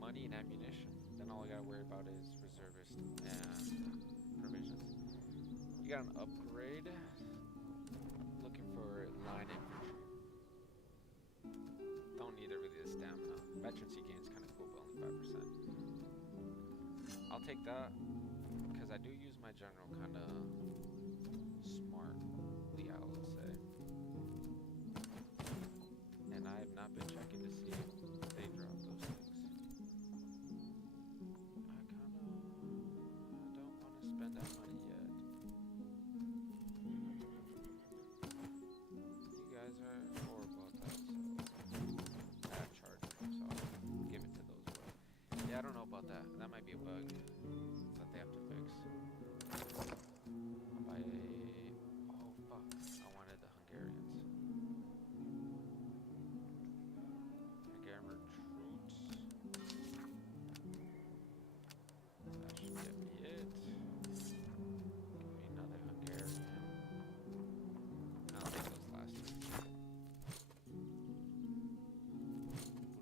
Money and ammunition. Then all I gotta worry about is reservist and provisions. You got an upgrade. Looking for line infantry. Don't need it really the stamina. Veterancy gain's kind of cool, but only 5%. I'll take that because I do use my general kind of smartly, I would say. And I have not been checking to see if they drop those things. I kind of don't want to spend that money yet. You guys are horrible at that, so bad charger, so I'll give it to those ones. Yeah, I don't know about that. That might be a bug that they have to fix. I'll buy a... Oh, fuck. I wanted the Hungarians. Hungarian recruits. That should get me it. Give me another Hungarian. I'll take those last two.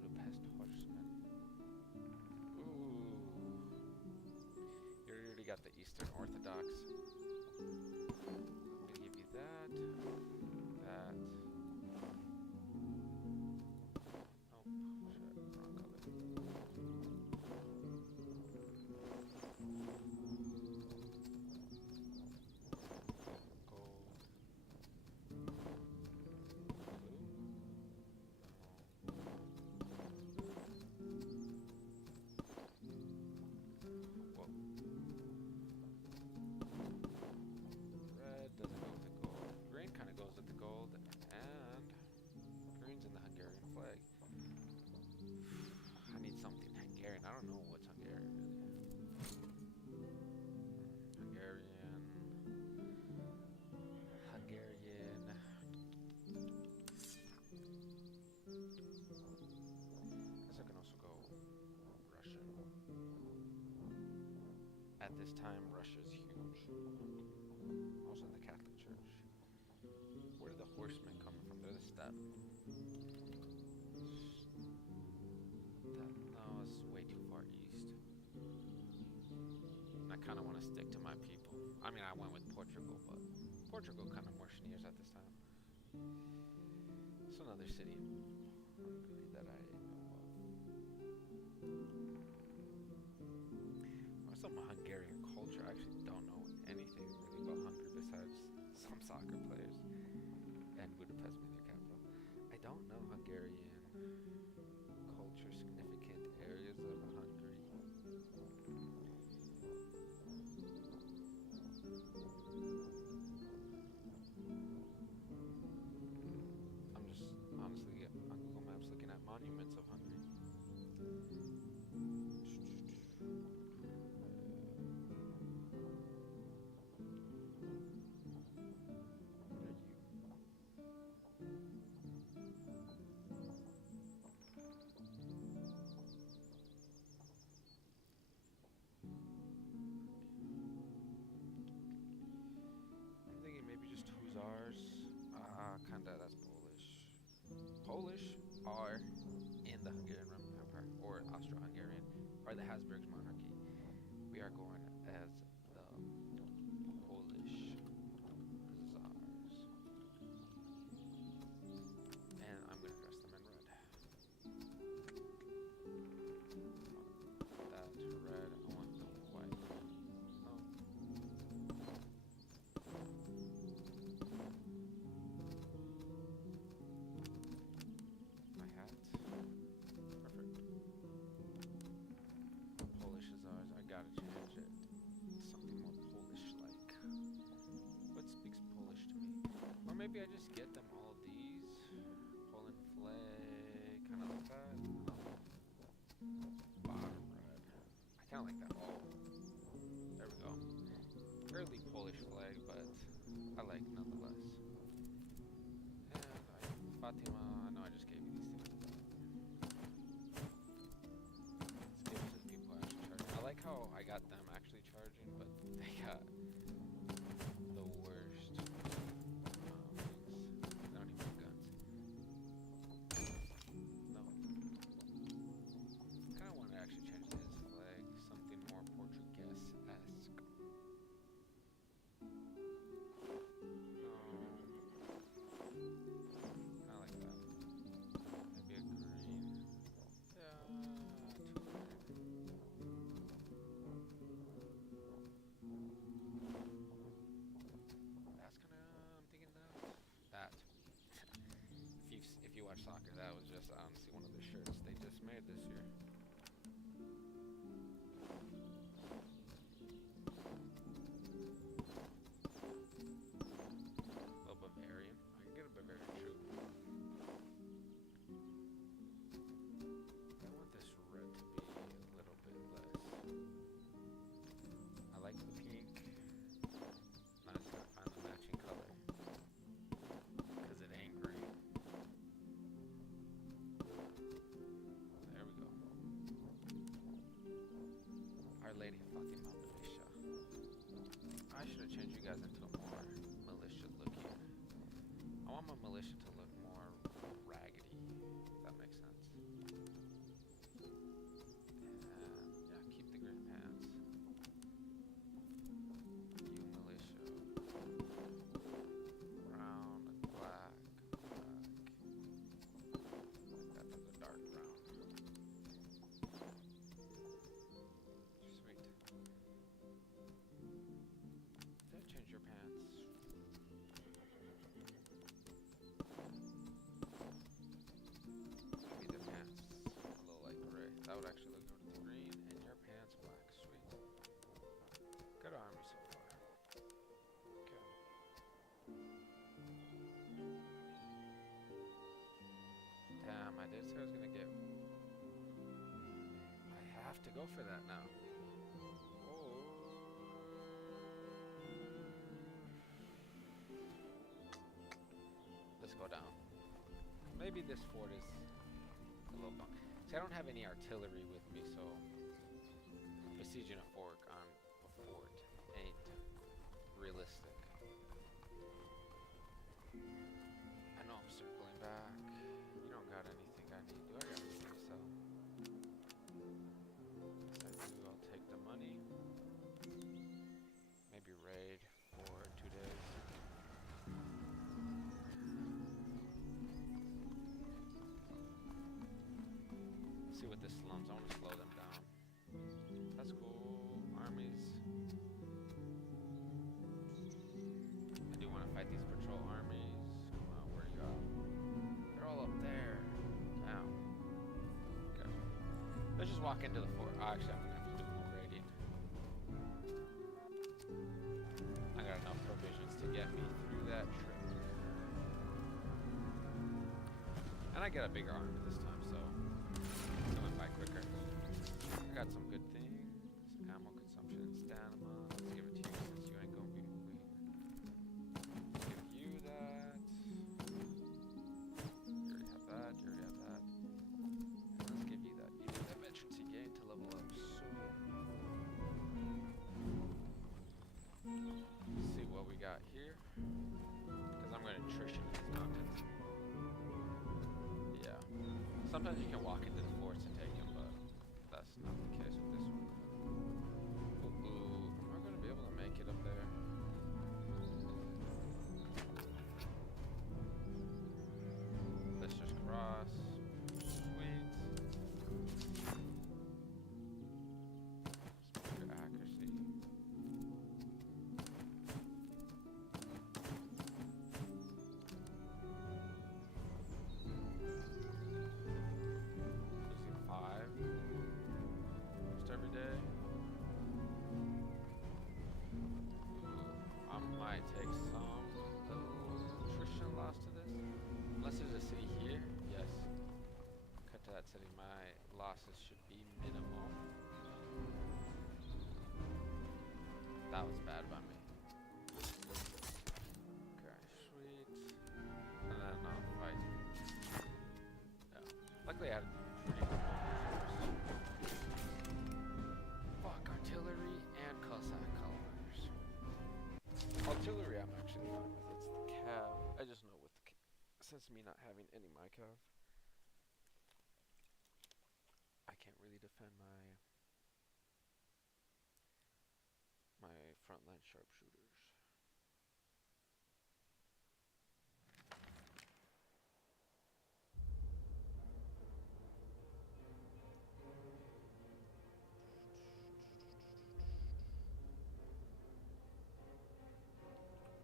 Budapest horsemen. Ooh. You already got the Eastern Orthodox. I'm gonna give you that. That. Oh, shit, wrong color. Gold. Blue. Whoa. Red doesn't go with the gold. Green kind of goes with the gold, and green's in the Hungarian flag. I need something Hungarian. I don't know what's Hungarian really. Hungarian. Hungarian. Guess I can also go Russian. At this time, Russia's huge. Also in the Catholic Church. Where are the horsemen coming from? They're the steppe. No, it's way too far east. And I kind of want to stick to my people. I mean, I went with Portugal, but Portugal kind of more schneers at this time. It's another city in Hungary that I know of. Some Hungarian culture. I actually don't know anything really about Hungary besides some soccer players and Budapest being their capital. I don't know Hungarian culture, significant areas of Hungary. I'm just honestly on Google Maps looking at monuments of Hungary. Kinda, that's Polish. Polish are in the Hungarian Empire, or Austro-Hungarian, or the Habsburg monarchy. We are going as the Polish Czars. And I'm going to dress them in red. That red, I want the white. Oh. My hat. Perfect. Polish is ours. I gotta change it. Something more Polish-like. What speaks Polish to me? Or maybe I just get them all Polish flag, but I like nonetheless. And Fatima, I know I just gave you these things. Let's give it to the people actually charging. I like how I got them actually charging, but they got the worst things. They don't even have guns. No. Kind of want to actually change his flag, something more Portuguese-esque. I like that. Maybe a green. Yeah, 2 green. That's kind of, I'm thinking that. If you watch soccer, that was just honestly one of the shirts they just made this year. A Bavarian. I can get a Bavarian shoe. I want this red to be a little bit less. I like the pink. Now I just gotta find the matching color. Because it ain't green. There we go. Our Lady of Fatima Militia. I should have changed you guys into a more militia looking. I want my militia to look more raggedy, if that makes sense. And yeah, keep the green pants. You militia. Brown, black, black. That's a dark brown. Sweet. Did I change your pants? Maybe the pants a little like gray. That would actually look good with the green, and your pants black. Sweet. Good army so far. Good. Damn, I did say I was gonna get. I have to go for that now. Oh. Let's go down. Maybe this fort is a little bunk. See, I don't have any artillery with me, so besieging a fort ain't realistic. I know I'm circling back. You don't got anything I need. Do I got anything to sell? Yes, I do. I'll take the money. Maybe raid for 2 days. See what this slums. I want to slow them down. That's cool. Armies. I do want to fight these patrol armies. Come on, where you at? They're all up there. Wow. Okay. Let's just walk into the fort. Oh, actually, I'm gonna have to do more raiding. I got enough provisions to get me through that trip. And I get a bigger army this time, so it's going by quicker. I got some good things. Ammo consumption and stamina. Let's give it to you since you ain't gonna be moving. Let's give you that. You already have that. You already have that. And let's give you that. You need that veterancy gain to level up. So let's see what we got here. Because I'm gonna attrition in these mountains. Yeah. Sometimes you can walk into the forts and take them, but that's not the case with this one. Ooh, am I going to be able to make it up there? Let's just cross. Sweet. Speaker accuracy. Losing 5 almost every day. Ooh, I might take some attrition loss to this. Unless there's a city here. Yes. Cut to that city. My losses should be minimal. That was bad by me. since me not having any Mycov, I can't really defend my frontline sharpshooters.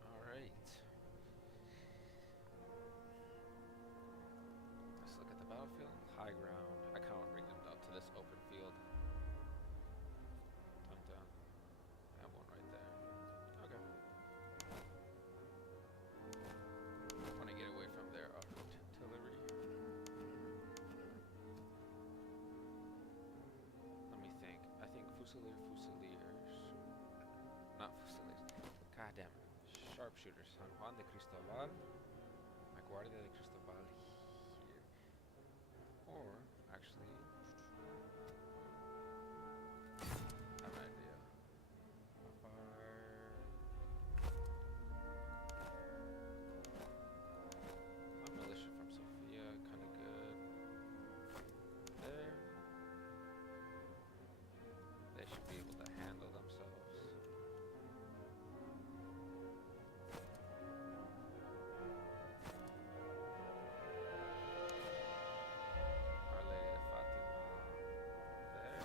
All right. Let's look at the battlefield. High ground. I kind of want to bring them down to this open field. Dun dun. I have one right there. Okay. Want to get away from their artillery. Let me think. I think Fusiliers. Not Fusiliers. God damn it. Sharpshooters. San Juan de Cristobal. My Guardia de Cristobal here. Or, actually, I have an idea. How far? My militia from Sofia, kind of good. There. They should be able to handle themselves. Our Lady of Fatima there.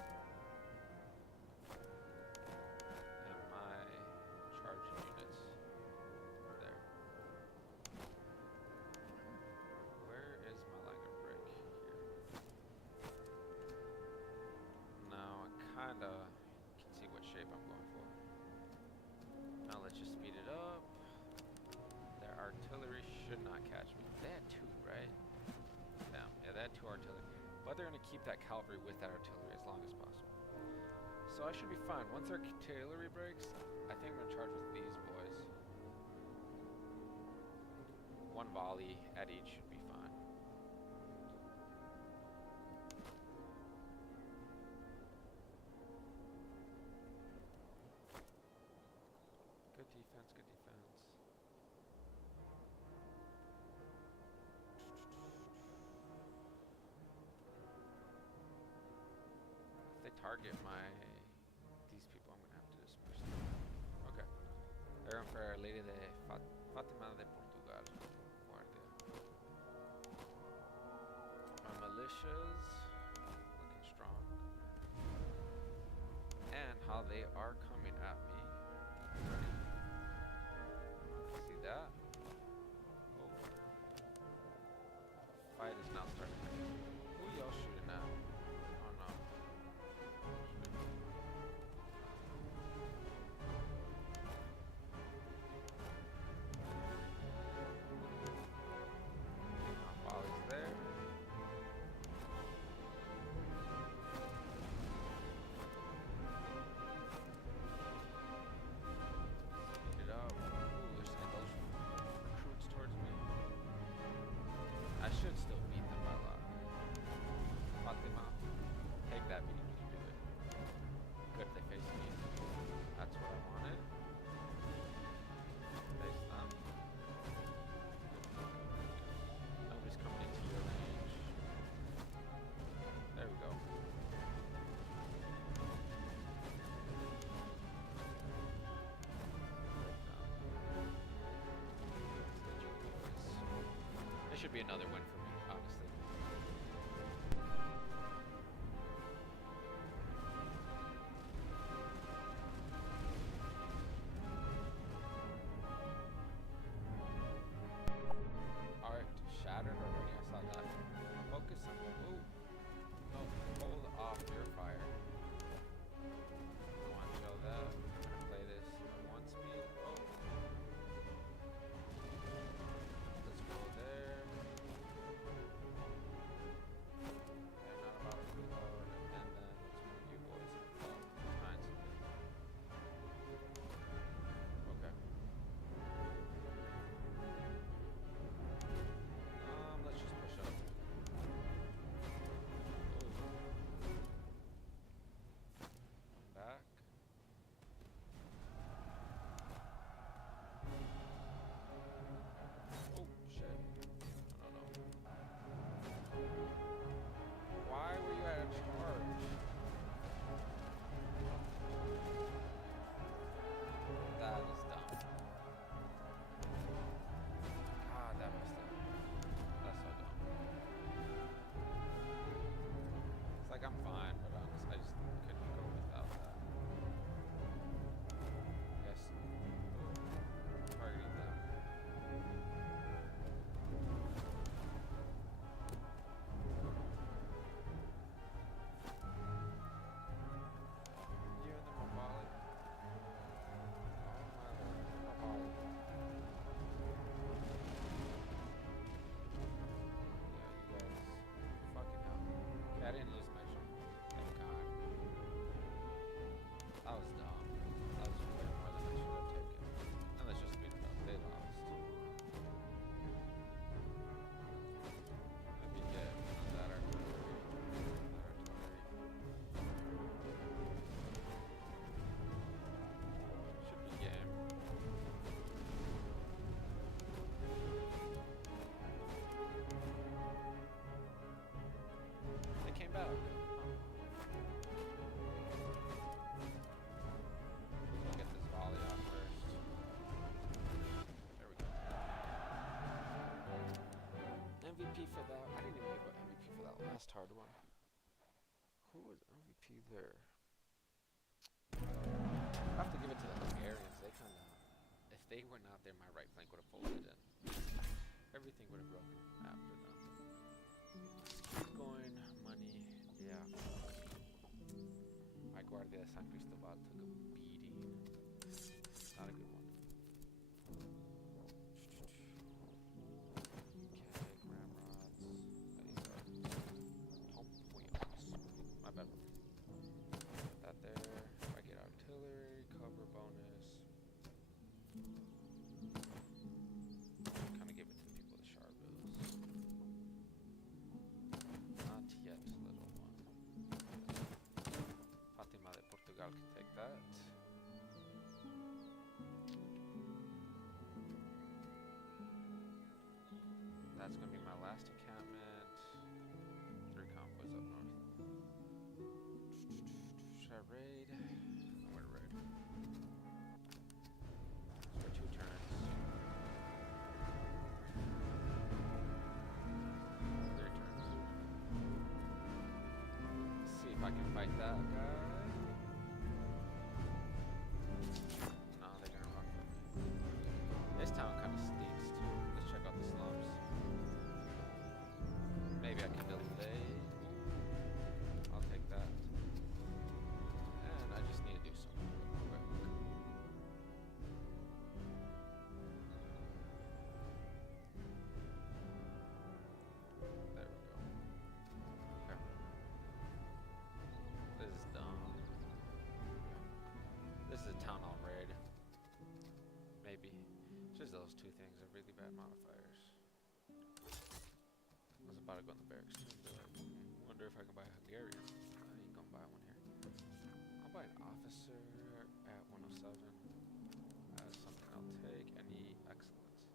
And my charging units there. Where is my line of break here? Now I kinda can see what shape I'm going for. Now let's just speed it up. Their artillery should not catch me. They had two, right? Damn, yeah, they had two artillery. But they're gonna keep that cavalry with that artillery as long as possible. So I should be fine. Once their artillery breaks, I think I'm gonna charge with these boys. One volley at each should be fine. Good defense, good defense. If they target these people, I'm gonna have to disperse them. Okay. They're going for Our Lady de Fatima de Portugal. Guardia. My militias looking strong. And how they are coming at me. Ready? See that? Oh. Fight is now starting. Who y'all shooting at? Oh no. My volley's there. Speed it up. Ooh, they're sending those recruits towards me. I should still beat them by a lot. Fatima, take that beating, you can do it. Good if they face me. That's what I wanted. Face them. Nobody's coming into your range. There we go. This should be another win for me, honestly. Alright, shattered already, I saw that. Focus on, ooh. No, hold off your fire. I want to show that. I'm gonna play this at 1 speed. Oh. Let's go there. MVP for that. I didn't even give an MVP for that last hard one. Who was MVP there? I have to give it to the Hungarians. They kind of, if they were not there, my right flank would have folded and everything would have broken after them. Let's keep going. Money. Yeah. My Guardia San Cristobal took a beating. Not a good one. Can take that. That's gonna be my last encampment. 3 convoys up north. Should I raid? I'm gonna raid. For 2 turns. 3 turns. Let's see if I can fight that guy. This town kind of stinks too. Let's check out the slums. Maybe I can delay. I'll take that. And I just need to do something real quick. There we go. Okay. This is dumb. This is a town hall raid. Maybe. Just those 2 things are really bad modifiers. I was about to go in the barracks too. Wonder if I can buy a Hungarian. I ain't gonna buy one here. I'll buy an officer at 107. That's something I'll take. Any excellence.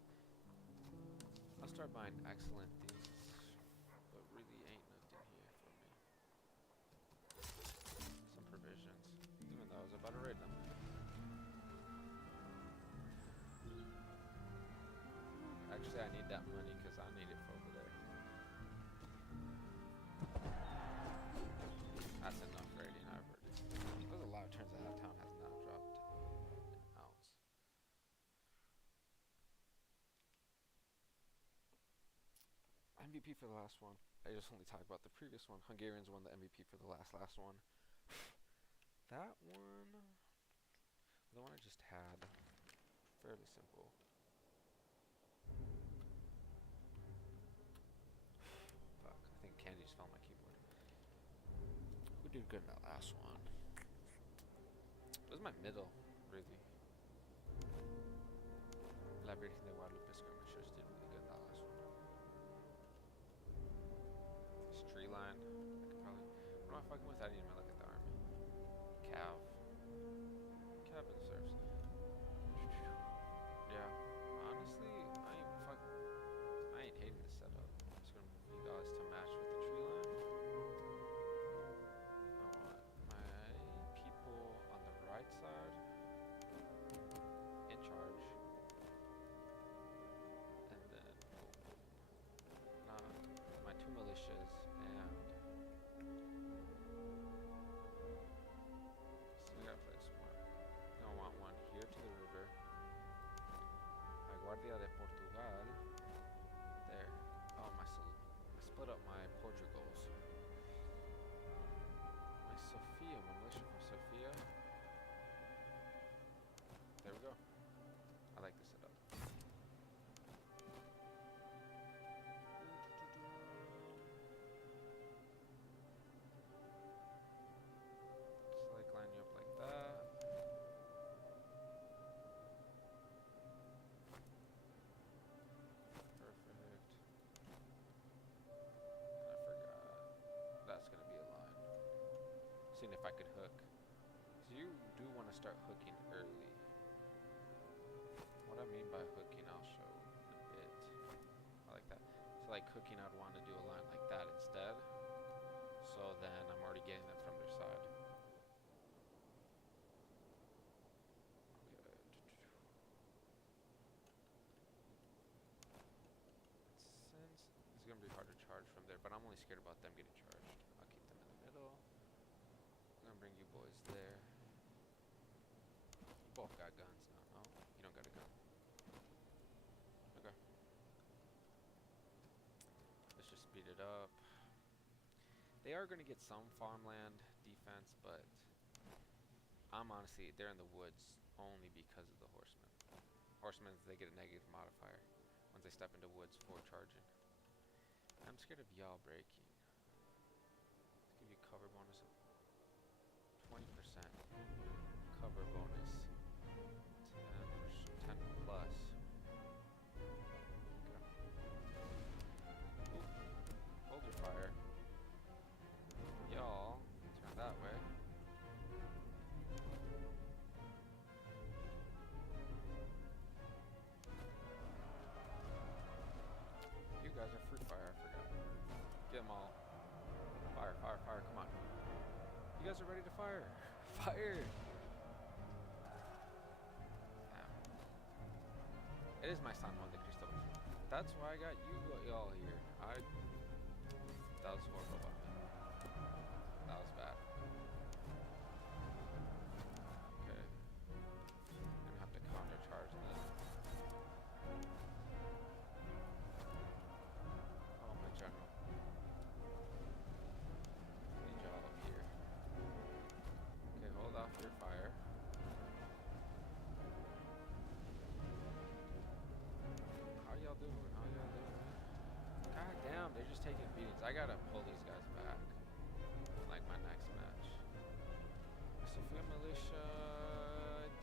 I'll start buying excellent things, but really ain't nothing here for me. Some provisions, even though I was about to raid them. Actually, I need that money because I need it for over there. That's enough rating, I've heard it. There's a lot of turns that town has not dropped an ounce. MVP for the last one. I just only talked about the previous one. Hungarians won the MVP for the last one. That one, the one I just had, fairly simple. Fuck, I think candy just fell on my keyboard. Who did good in that last one? It was my middle, really. La Virgen de Guadalupe skirmishers did really good in that last one. This tree line, I could probably, what am I fucking with? I didn't even look at the army. Cav. Cav and serfs. Yeah, honestly, I ain't hating this setup. It's gonna be guys to match with the tree line. I want my people on the right side in charge. And then my 2 militias and so we gotta play smart. I want one here to the river. My Guardia de Portugal. There. Oh, I split up my Portugals. My Sofia, my militia from Sofia. There we go. I like this setup. Just like line you up like that. Perfect. And I forgot. That's gonna be a line. Seeing if I could hook. So you do want to start hooking early. What I mean by hooking, I'll show in a bit. I like that. So like hooking, I'd want to do a line like that instead. So then I'm already getting them from their side. Okay. Since this is gonna only scared about them getting charged. I'll keep them in the middle. I'm gonna bring you boys there. You both got guns now, no? You don't got a gun. Okay. Let's just speed it up. They are gonna get some farmland defense, but I'm honestly, they're in the woods only because of the horsemen. Horsemen, they get a negative modifier once they step into woods for charging. I'm scared of y'all breaking. Let's give you cover bonus of 20%. Cover bonus 10 plus. Okay. Ooh. Hold your fire. Y'all turn that way. You guys are free fire, I forgot. Get them all. Fire, fire, fire, come on. You guys are ready to fire. Fire! Damn. It is my San Juan de Cristo. That's why I got you all here. That was horrible about me. That was bad. Okay. I'm gonna have to counter charge this. Oh, my general. Need y'all up here. Okay, hold off your fire. How y'all doing? How y'all doing? God damn, they're just taking beatings. I gotta pull these guys back. Like my next match. Sophia Militia,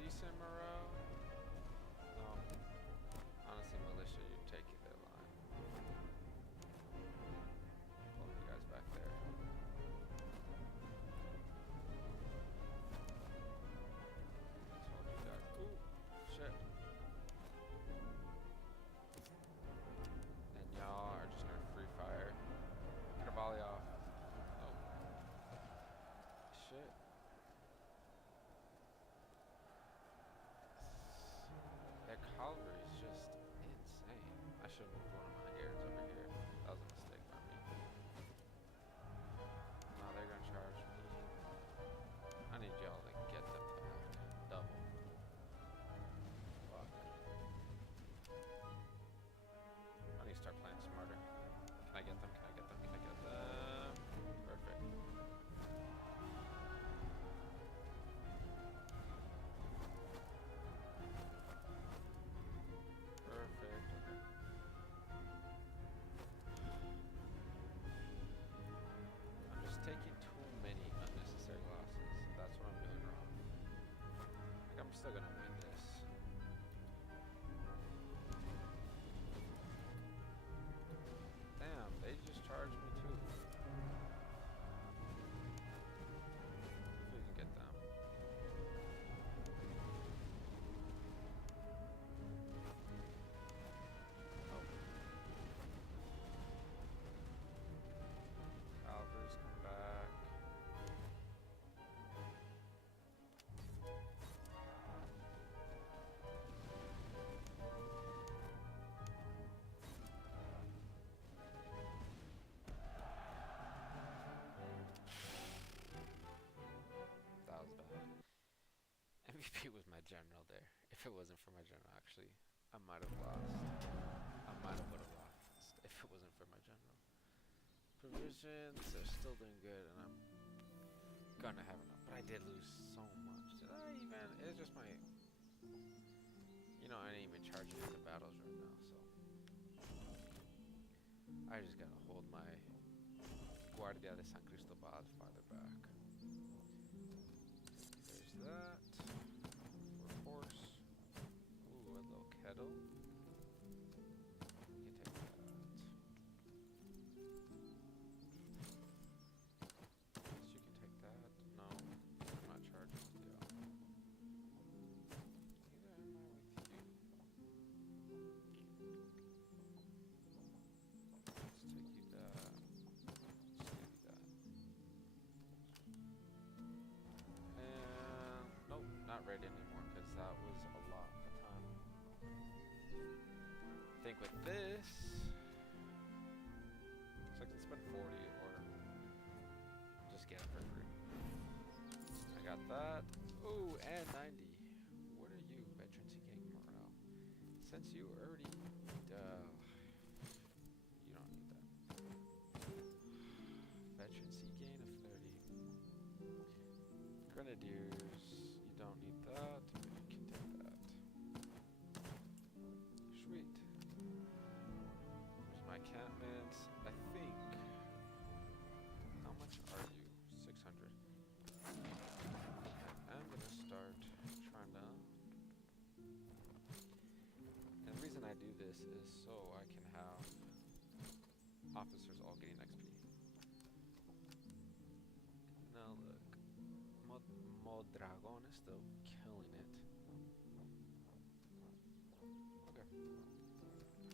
decent morale. No. Honestly, Militia, you're taking their line. Pull you guys back there. I told you guys. Ooh, shit. And y'all are just gonna free fire. Get a volley off. Oh. Shit. Their cavalry is just insane. I should have moved one of my Hungarians over here. That was a mistake by me. Now they're gonna charge me. I need y'all to get them back. Double. Fuck. I need to start playing smarter. Can I get them? Can I get them? Can I get them? Perfect. Perfect. I'm just taking too many unnecessary losses. That's what I'm doing wrong. Like, I'm still gonna win this. Damn, they just charged me too. If we can get them. Oh. Calvary's come back. That was bad. MVP was my general there. If it wasn't for my general, actually, I might have lost. I might have would have lost if it wasn't for my general. Provisions, they're still doing good, and I'm gonna have enough. But I did lose so much. Did I even? It's just my. You know, I ain't even charging into battles right now, so I just gotta hold my Guardia de San Cristobal farther back. There's that. For horse. Ooh, a little kettle. You can take that. Yes, you can take that. No, I'm not charging. Go. Neither am I with you. Let's take you that. Let's give you that. And nope, not ready anymore because that was a lot of time. I think with this, looks like I can spend 40. And 90. What are you? Veteran seeking morale. Since you already... you don't need that. Veteran C gain of 30. Grenadiers, you don't need that. You can take that. Sweet. There's my encampments. I think... How much are you? 600. I'm gonna start trying to... And the reason I do this is so I can have officers all getting XP. Now look, Modragon is still killing it. Okay.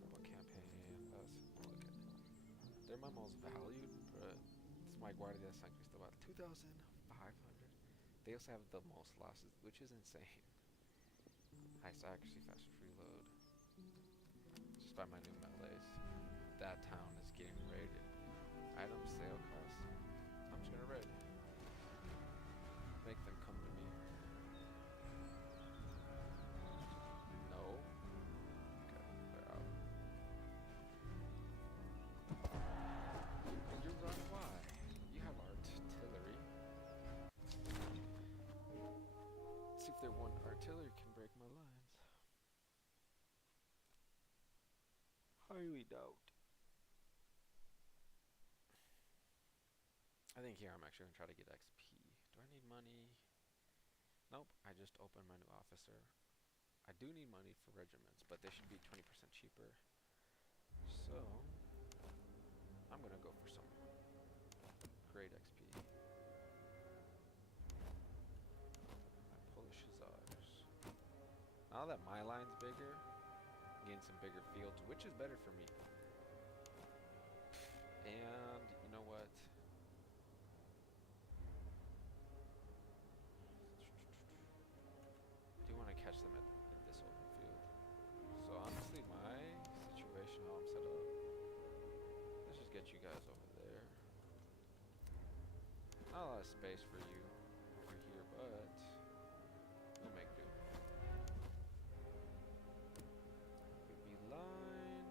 What campaign? Let's look at it. They're my most valued, but it's my Guardia Sangre still about 2,500. They also have the most losses, which is insane. Highest accuracy, fastest reload. Just by my new melees. That town is getting raided. Item sale cost. I'm just gonna raid. Make them come to me. No. Okay, they're out. And you run why? You have artillery. Let's see if their one artillery can break my lines. Highly doubt. I think here I'm actually going to try to get XP. Do I need money? Nope, I just opened my new officer. I do need money for regiments, but they should be 20% cheaper. So, I'm going to go for some great XP. My Polish Hussars. Now that my line's bigger, I'm getting some bigger fields, which is better for me. And, you know what? I do want to catch them in this open field. So honestly, my situation, how I'm set up, let's just get you guys over there. Not a lot of space for you over here, but we'll make do. Be line.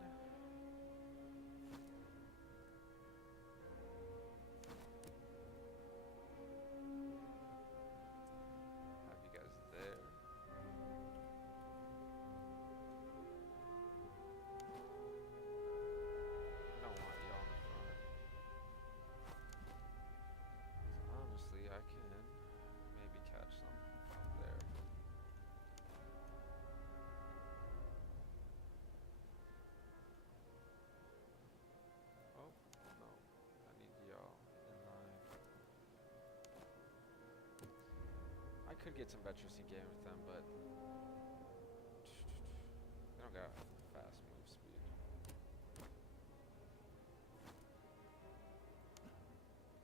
Have you guys there. I don't want y'all in the front. So honestly, I can maybe catch some out there. Oh, no. I need y'all in line. I could get some veterancy game with them, but they don't got fast move speed.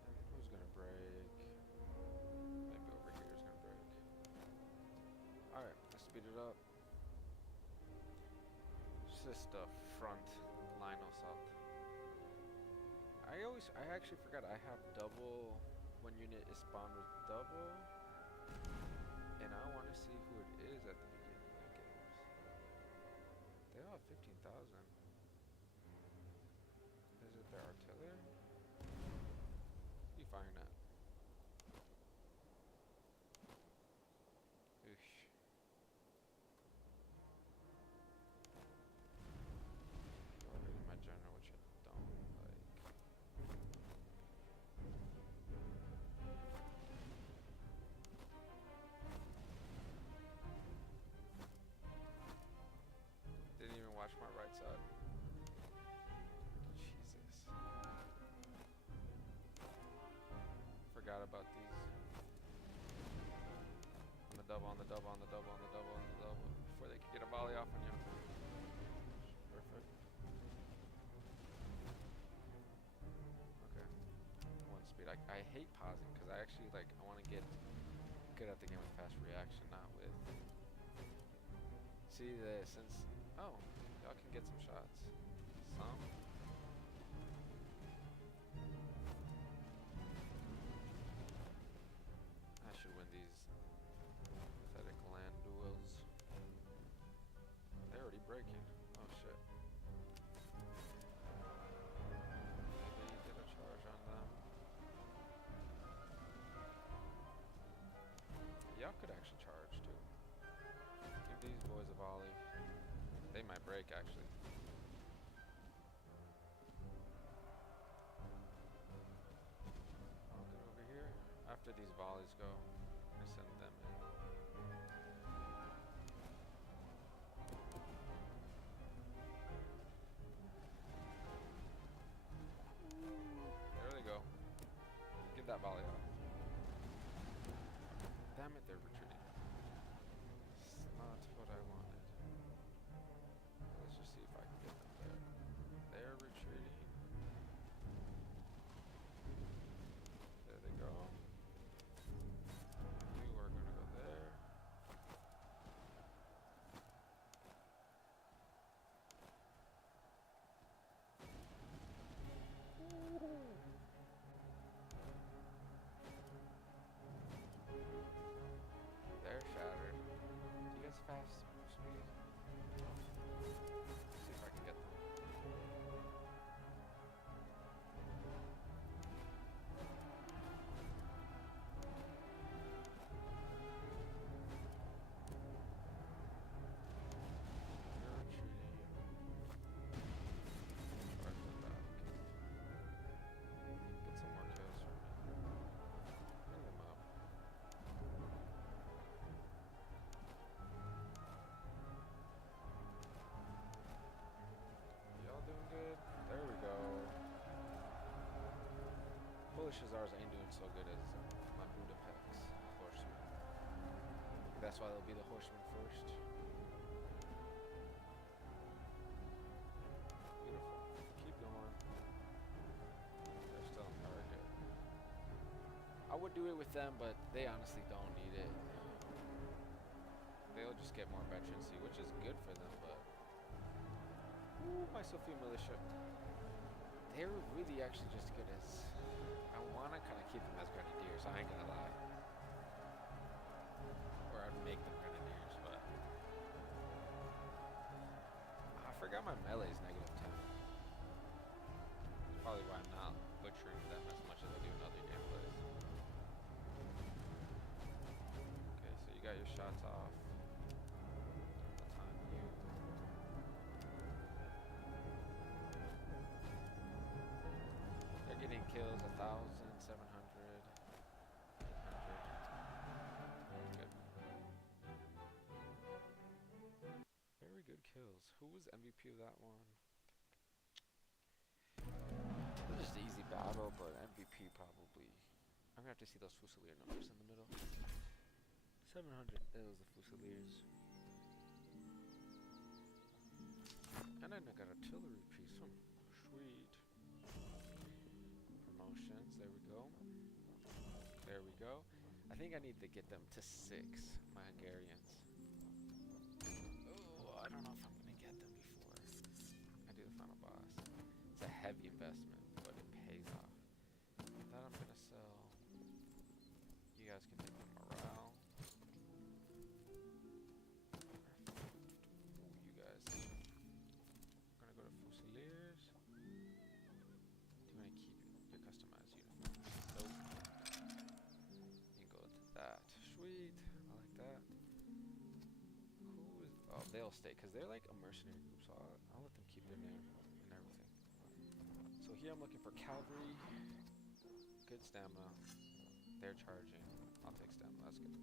And who's gonna break? Maybe over here is gonna break. Alright, let's speed it up. It's just the front line assault. I actually forgot I have double. One unit is spawned with double. And I want to see who it is at the beginning of the games. They all have 15,000. Is it their artillery? What are you firing at? Oosh. Already my general, which I don't like. Didn't even watch my right side. Jesus. Forgot about these. On the double, on the double, on the double, on the double, on the double. Before they can get a volley off on you. Perfect. Okay. One speed. I hate pausing because I actually I want to get good at the game with fast reaction, not with... See this, since... Oh, y'all can get some shots. Some. I should win these They might break, actually. I'll get over here. After these volleys go, I send them in. There they go. Give that volley off. Damn it, they're retreating. It's not what I wanted. Let's just see if I can get them there. They're retreating. There they go. You are going to go there. They're shattered. Do you guys fast speed? See if I can get them. They're retreating. Charge them back. Get some more kills for me. Bring them up. Y'all doing good? There we go. Polish Hussars ain't doing so good as my Budapest horsemen. That's why they'll be the horsemen first. Beautiful. Keep going. They're still on target. I would do it with them, but they honestly don't need it. They'll just get more veterancy, which is good for them, but... Ooh, my Sophia militia. They're really actually just good as... I want to kind of keep them as grenadiers, I ain't gonna lie. Or I'd make them grenadiers, but... I forgot my melee is -10. That's probably why I'm not butchering them as much as I do in other gameplays. Okay, so you got your shots off. I'll time you. They're getting kills 1,700, 800. Good. Very good kills. Who was MVP of that one? It was just an easy battle, but MVP probably. I'm gonna have to see those Fusilier numbers in the middle. 700. That was the Fusiliers. And then I got artillery piece. Sweet. Promotions. There we go. There we go. I think I need to get them to 6, my Hungarians. Oh, I don't know if I'm gonna get them before I do the final boss. It's a heavy investment, but it pays off. That I'm gonna sell. You guys can take the morale. You guys. I'm gonna go to Fusiliers. Do you want to keep your customized uniform? Nope. You can go to that. Sweet. I like that. Who is... Oh, they'll stay, because they're like a mercenary group, so I'll let them keep their name and everything. So here I'm looking for cavalry. Good stamina. They're charging. I'll take stamina. That's good.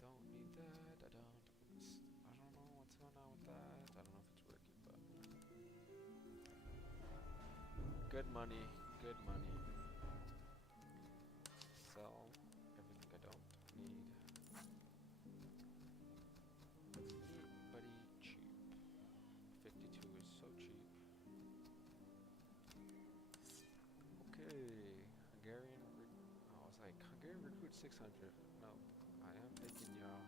Don't need that. I don't know what's going on with that. I don't know if it's working, but... Good money. Good money. Sell everything I don't need. Neat, buddy, cheap. 52 is so cheap. Okay, Hungarian. I was like, Hungarian recruit 600. Nope, I am taking y'all.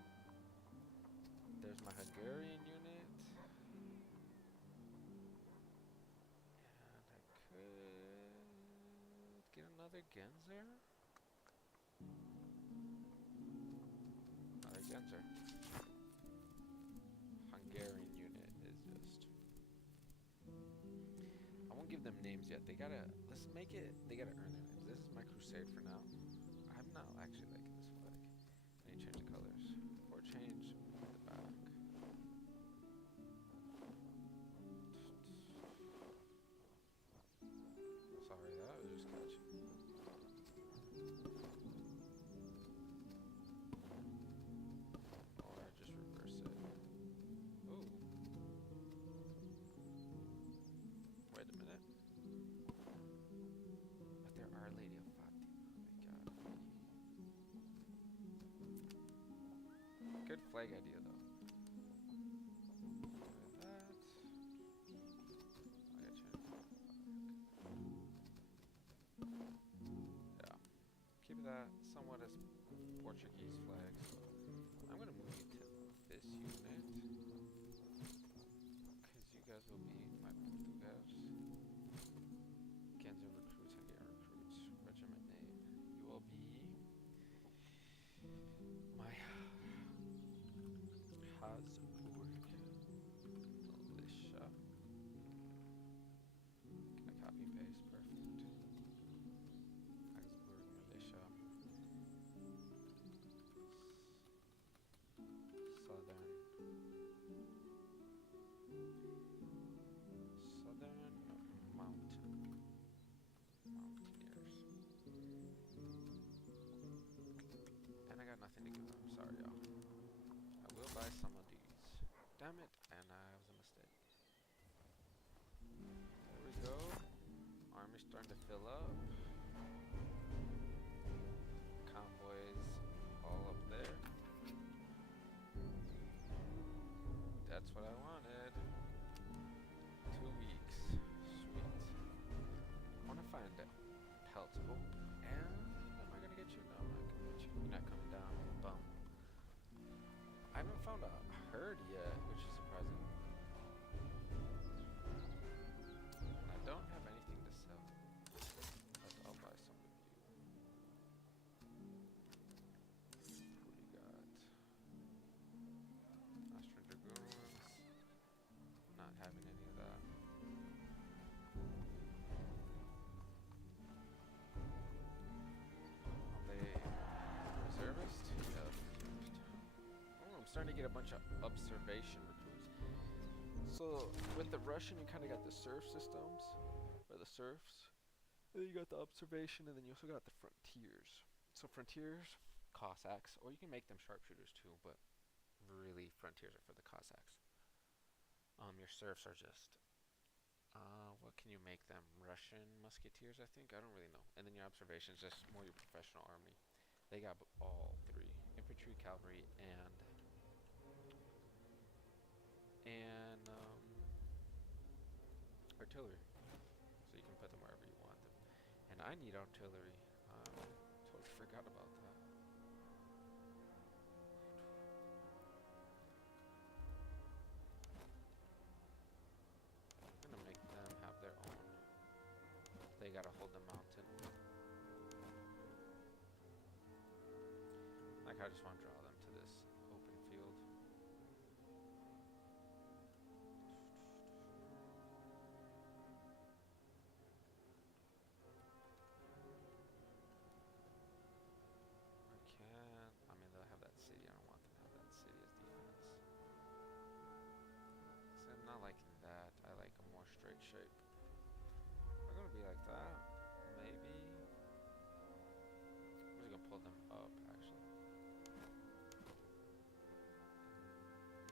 There's my Hungarian unit. And I could get another Genzer. Another Genzer. Hungarian unit is just... I won't give them names yet. They gotta... Let's make it... They gotta earn their names. This is my crusade for now. I'm not actually liking this flag. I need to change the colors. Or change the back. damn it, and I was a mistake. There we go. Army's starting to fill up. Convoys all up there. That's what I wanted. 2 weeks. Sweet. I want to find pelts. Oh, and am I gonna get you? No, I'm not gonna get you. You're not coming down. Bum. I haven't found a herd yet, which is surprising. I don't have anything to sell. But I'll buy some of you. What do you got? Austro-Hungarians. Not having any of that. Are they reservist? Yeah, reservist. Oh, I'm starting to get a bunch of observation recruits. So with the Russian, you kind of got the serf systems, or the serfs. And then you got the observation, and then you also got the frontiers. So frontiers, Cossacks, or you can make them sharpshooters too, but really frontiers are for the Cossacks. Your serfs are just, what can you make them? Russian musketeers, I think? I don't really know. And then your observation is just more your professional army. They got all three: infantry, cavalry, and artillery. So you can put them wherever you want them. And I need artillery. Totally forgot about that. I'm gonna make them have their own. They gotta hold the mountain. Like, I just want to draw them to this open field. I can't. I mean, they'll have that city. I don't want them to have that city as defense. So I'm not liking that. I like a more straight shape. We're gonna be like that. Maybe. I'm just gonna pull them up, actually.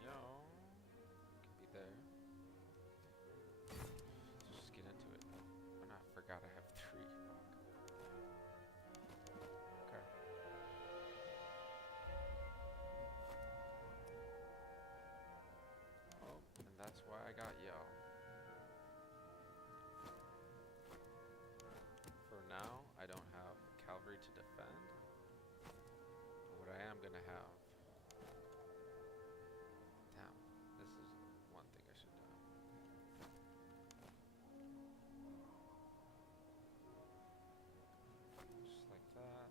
Yo, could be there. So just get into it. Oh, no, I forgot I have 3. Okay. Oh, and that's why I got y'all. For now, I don't have cavalry to defend. But what I am gonna have. Damn, this is one thing I should do. Just like that.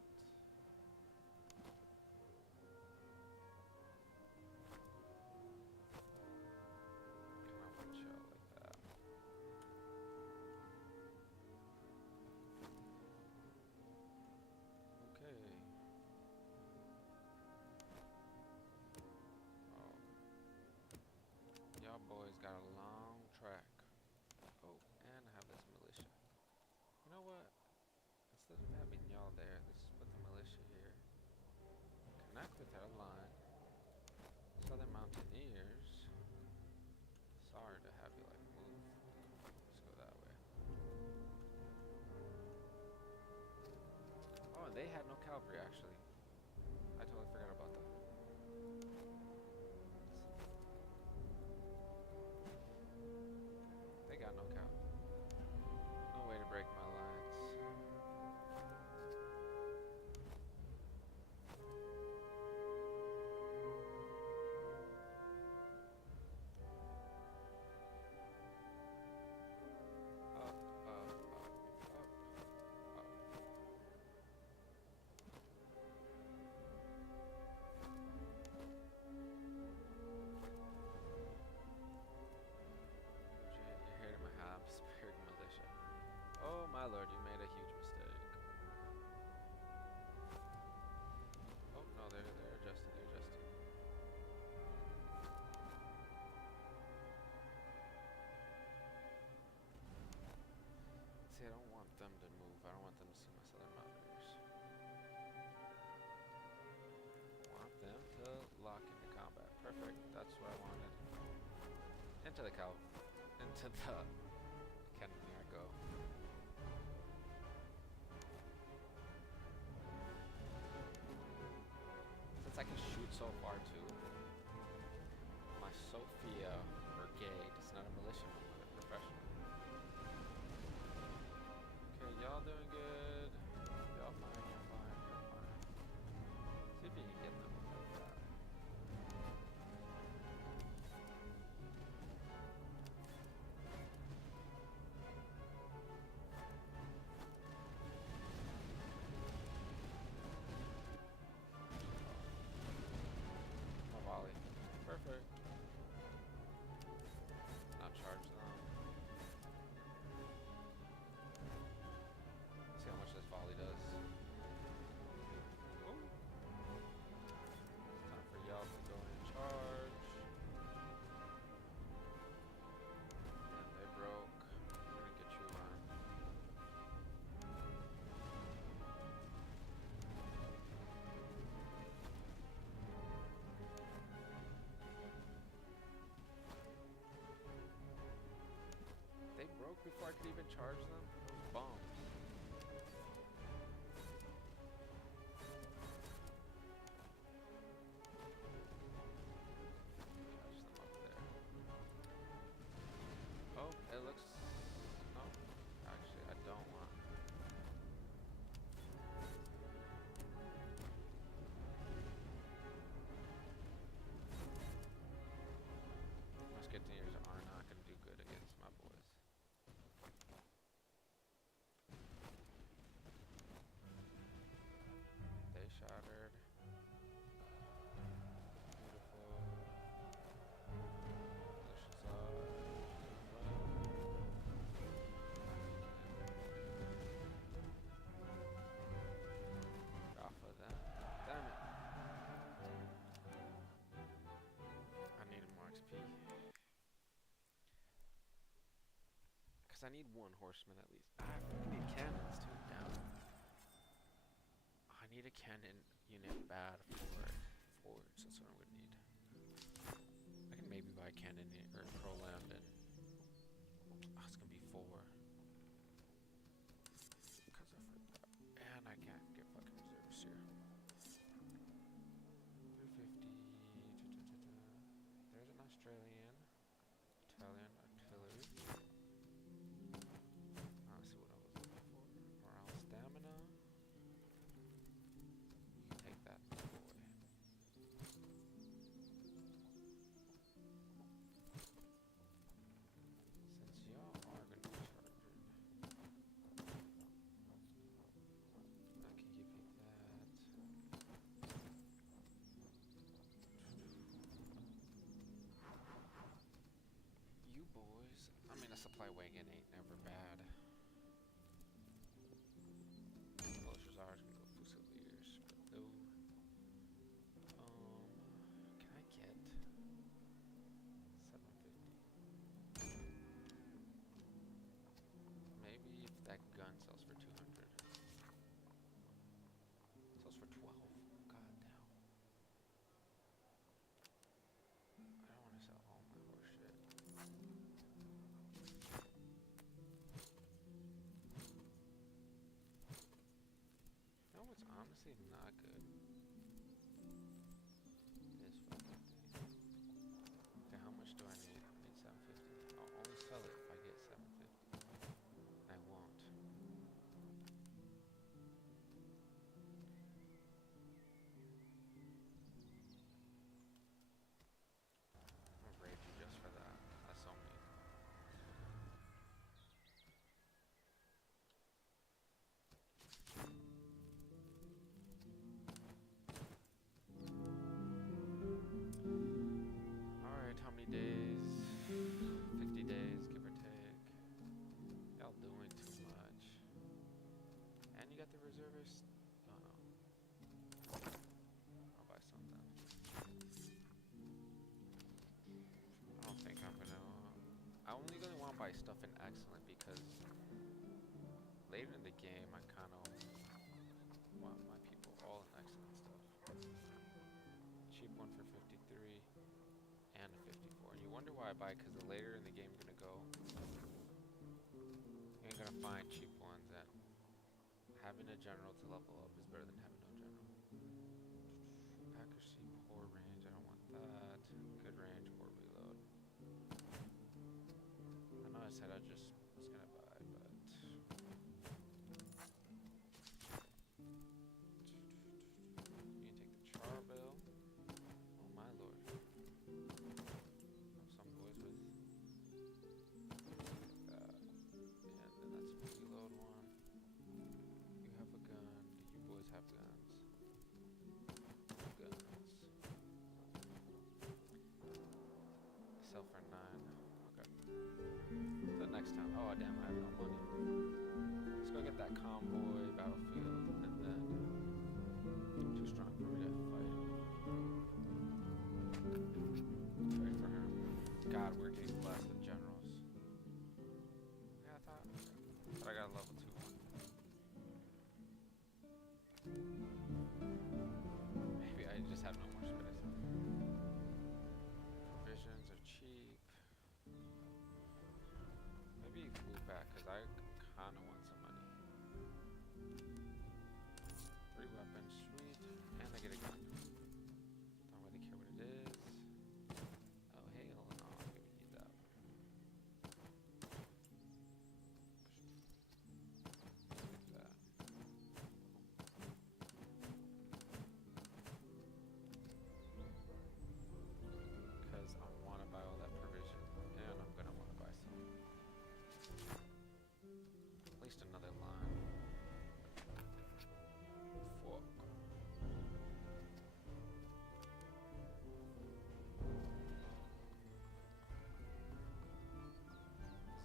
Kind of put you out like that. Okay. Oh. Y'all boys got a long track. Oh, and I have this militia. You know what? Instead of having y'all there, let's just put the militia here. Connect with our line. Southern Mountaineers. Sorry to have you like move. Let's go that way. Oh, they had no cavalry actually. I totally forgot about that. They got no cavalry. No way to break my lines. Up, up, up, up, up. You're here to my Habsburg militia. Oh my lord, you made a huge mistake. Oh no, they're adjusting, they're adjusting. See, I don't want them to move. I don't want them to see my Southern Mountaineers. I want them to lock into combat. Perfect. That's what I wanted. into the cannoneer I go. Since I can shoot so far too, my Sophia Brigade is not a militia, but a professional. Okay, y'all doing good. Y'all fine, you're fine, you're fine. See if you can get them like that. My volley. Perfect. Not charge them. See how much this volley does. Ooh. It's time for y'all to go and charge. And they broke. We're gonna get you on. They broke before I could even charge them? Those bombs. Catch them up there. Oh, it looks... No. Actually, I don't want... Musketeers are not going to do good against my boys. They shattered. Beautiful. Delicious off of them. Damn it. I needed more XP. Because I need one horseman at least. I need cannons too. Damn. I need a cannon unit bad for forwards. That's what I would need. I can maybe buy a cannon or pro land and it's gonna be 4. Because I forgot. And I can't get fucking reserves here. 350. There's an Australian. Italian artillery. Let's see what I was looking for. Morale stamina. You can take that boy. Since y'all are gonna be charged, I can give you that. You boys, I mean a supply wagon ain't never bad. Militia's ours can go Fusiliers, but no. Can I get 750? Maybe if that gun sells for 200. Sells for 12. God damn. I don't want to sell all my horse shit. You know what's honestly not good? This fucking thing. Okay, how much do I need? I need 750. I'll only sell it if I get 750. And I won't. I'm gonna raid you just for that. That's so mean. Alright, how many days? 50 days, give or take. Y'all doing too much. And you got the reservists? Oh no. I'll buy something. I don't think I'm gonna... I only really want to buy stuff in excellent because later in the game I kind of want my people all in excellent stuff. Cheap one for 53 and a 54. And you wonder wonder why I buy, because the later in the game you're gonna go, you ain't gonna find cheap ones, and having a general to level up is better than having no general. Accuracy, poor range, I don't want that. Good range, poor reload. I know I said I just was gonna buy, but you can take the char bill. Oh my lord. Some boys with that. And then that's a reload one. You have a gun. You boys have guns. Guns. Sell for 9. Okay. The next time. Oh damn, I have no money. Let's go get that convoy, battlefield, and then too strong for me to fight. Fight for her. God, we're getting less than generals. Yeah, I thought I got a level 2 one. Maybe I just have no more space. Provisions are cheap. Maybe glue back, because I kinda want some money. 3 weapons, sweet. And I get a gun. Don't really care what it is. Oh, hell no, I'm gonna need that. Get that. Because I want to buy all that provision, and I'm gonna want to buy some. At least another line. Fuck.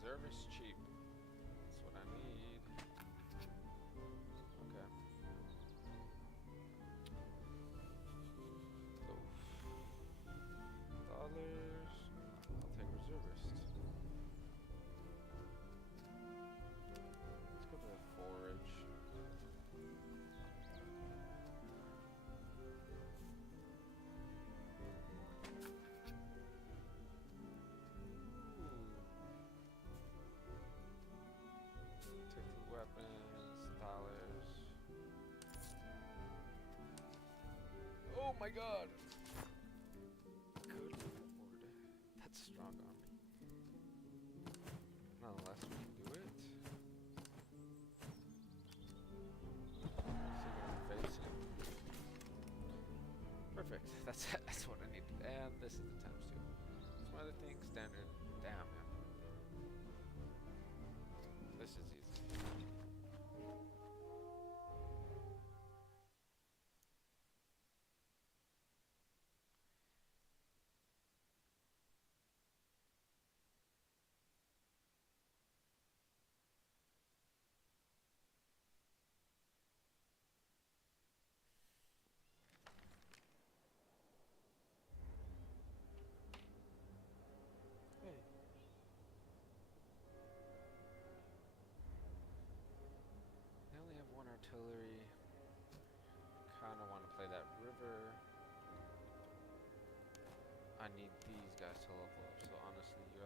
Service cheap. That's what I need. Okay. So, dollars. I'll take reservist. Let's go to the forage. Take the weapons, dollars. Oh my god! Good lord. That's strong on me. Nonetheless, we can do it. See what I'm facing. Perfect. That's what I need. And this is the times 2. Some other things, standard. Damn, man. This is easy. Hey. I only have 1 artillery. Kinda want to play that river. I need these guys to level up, so honestly, you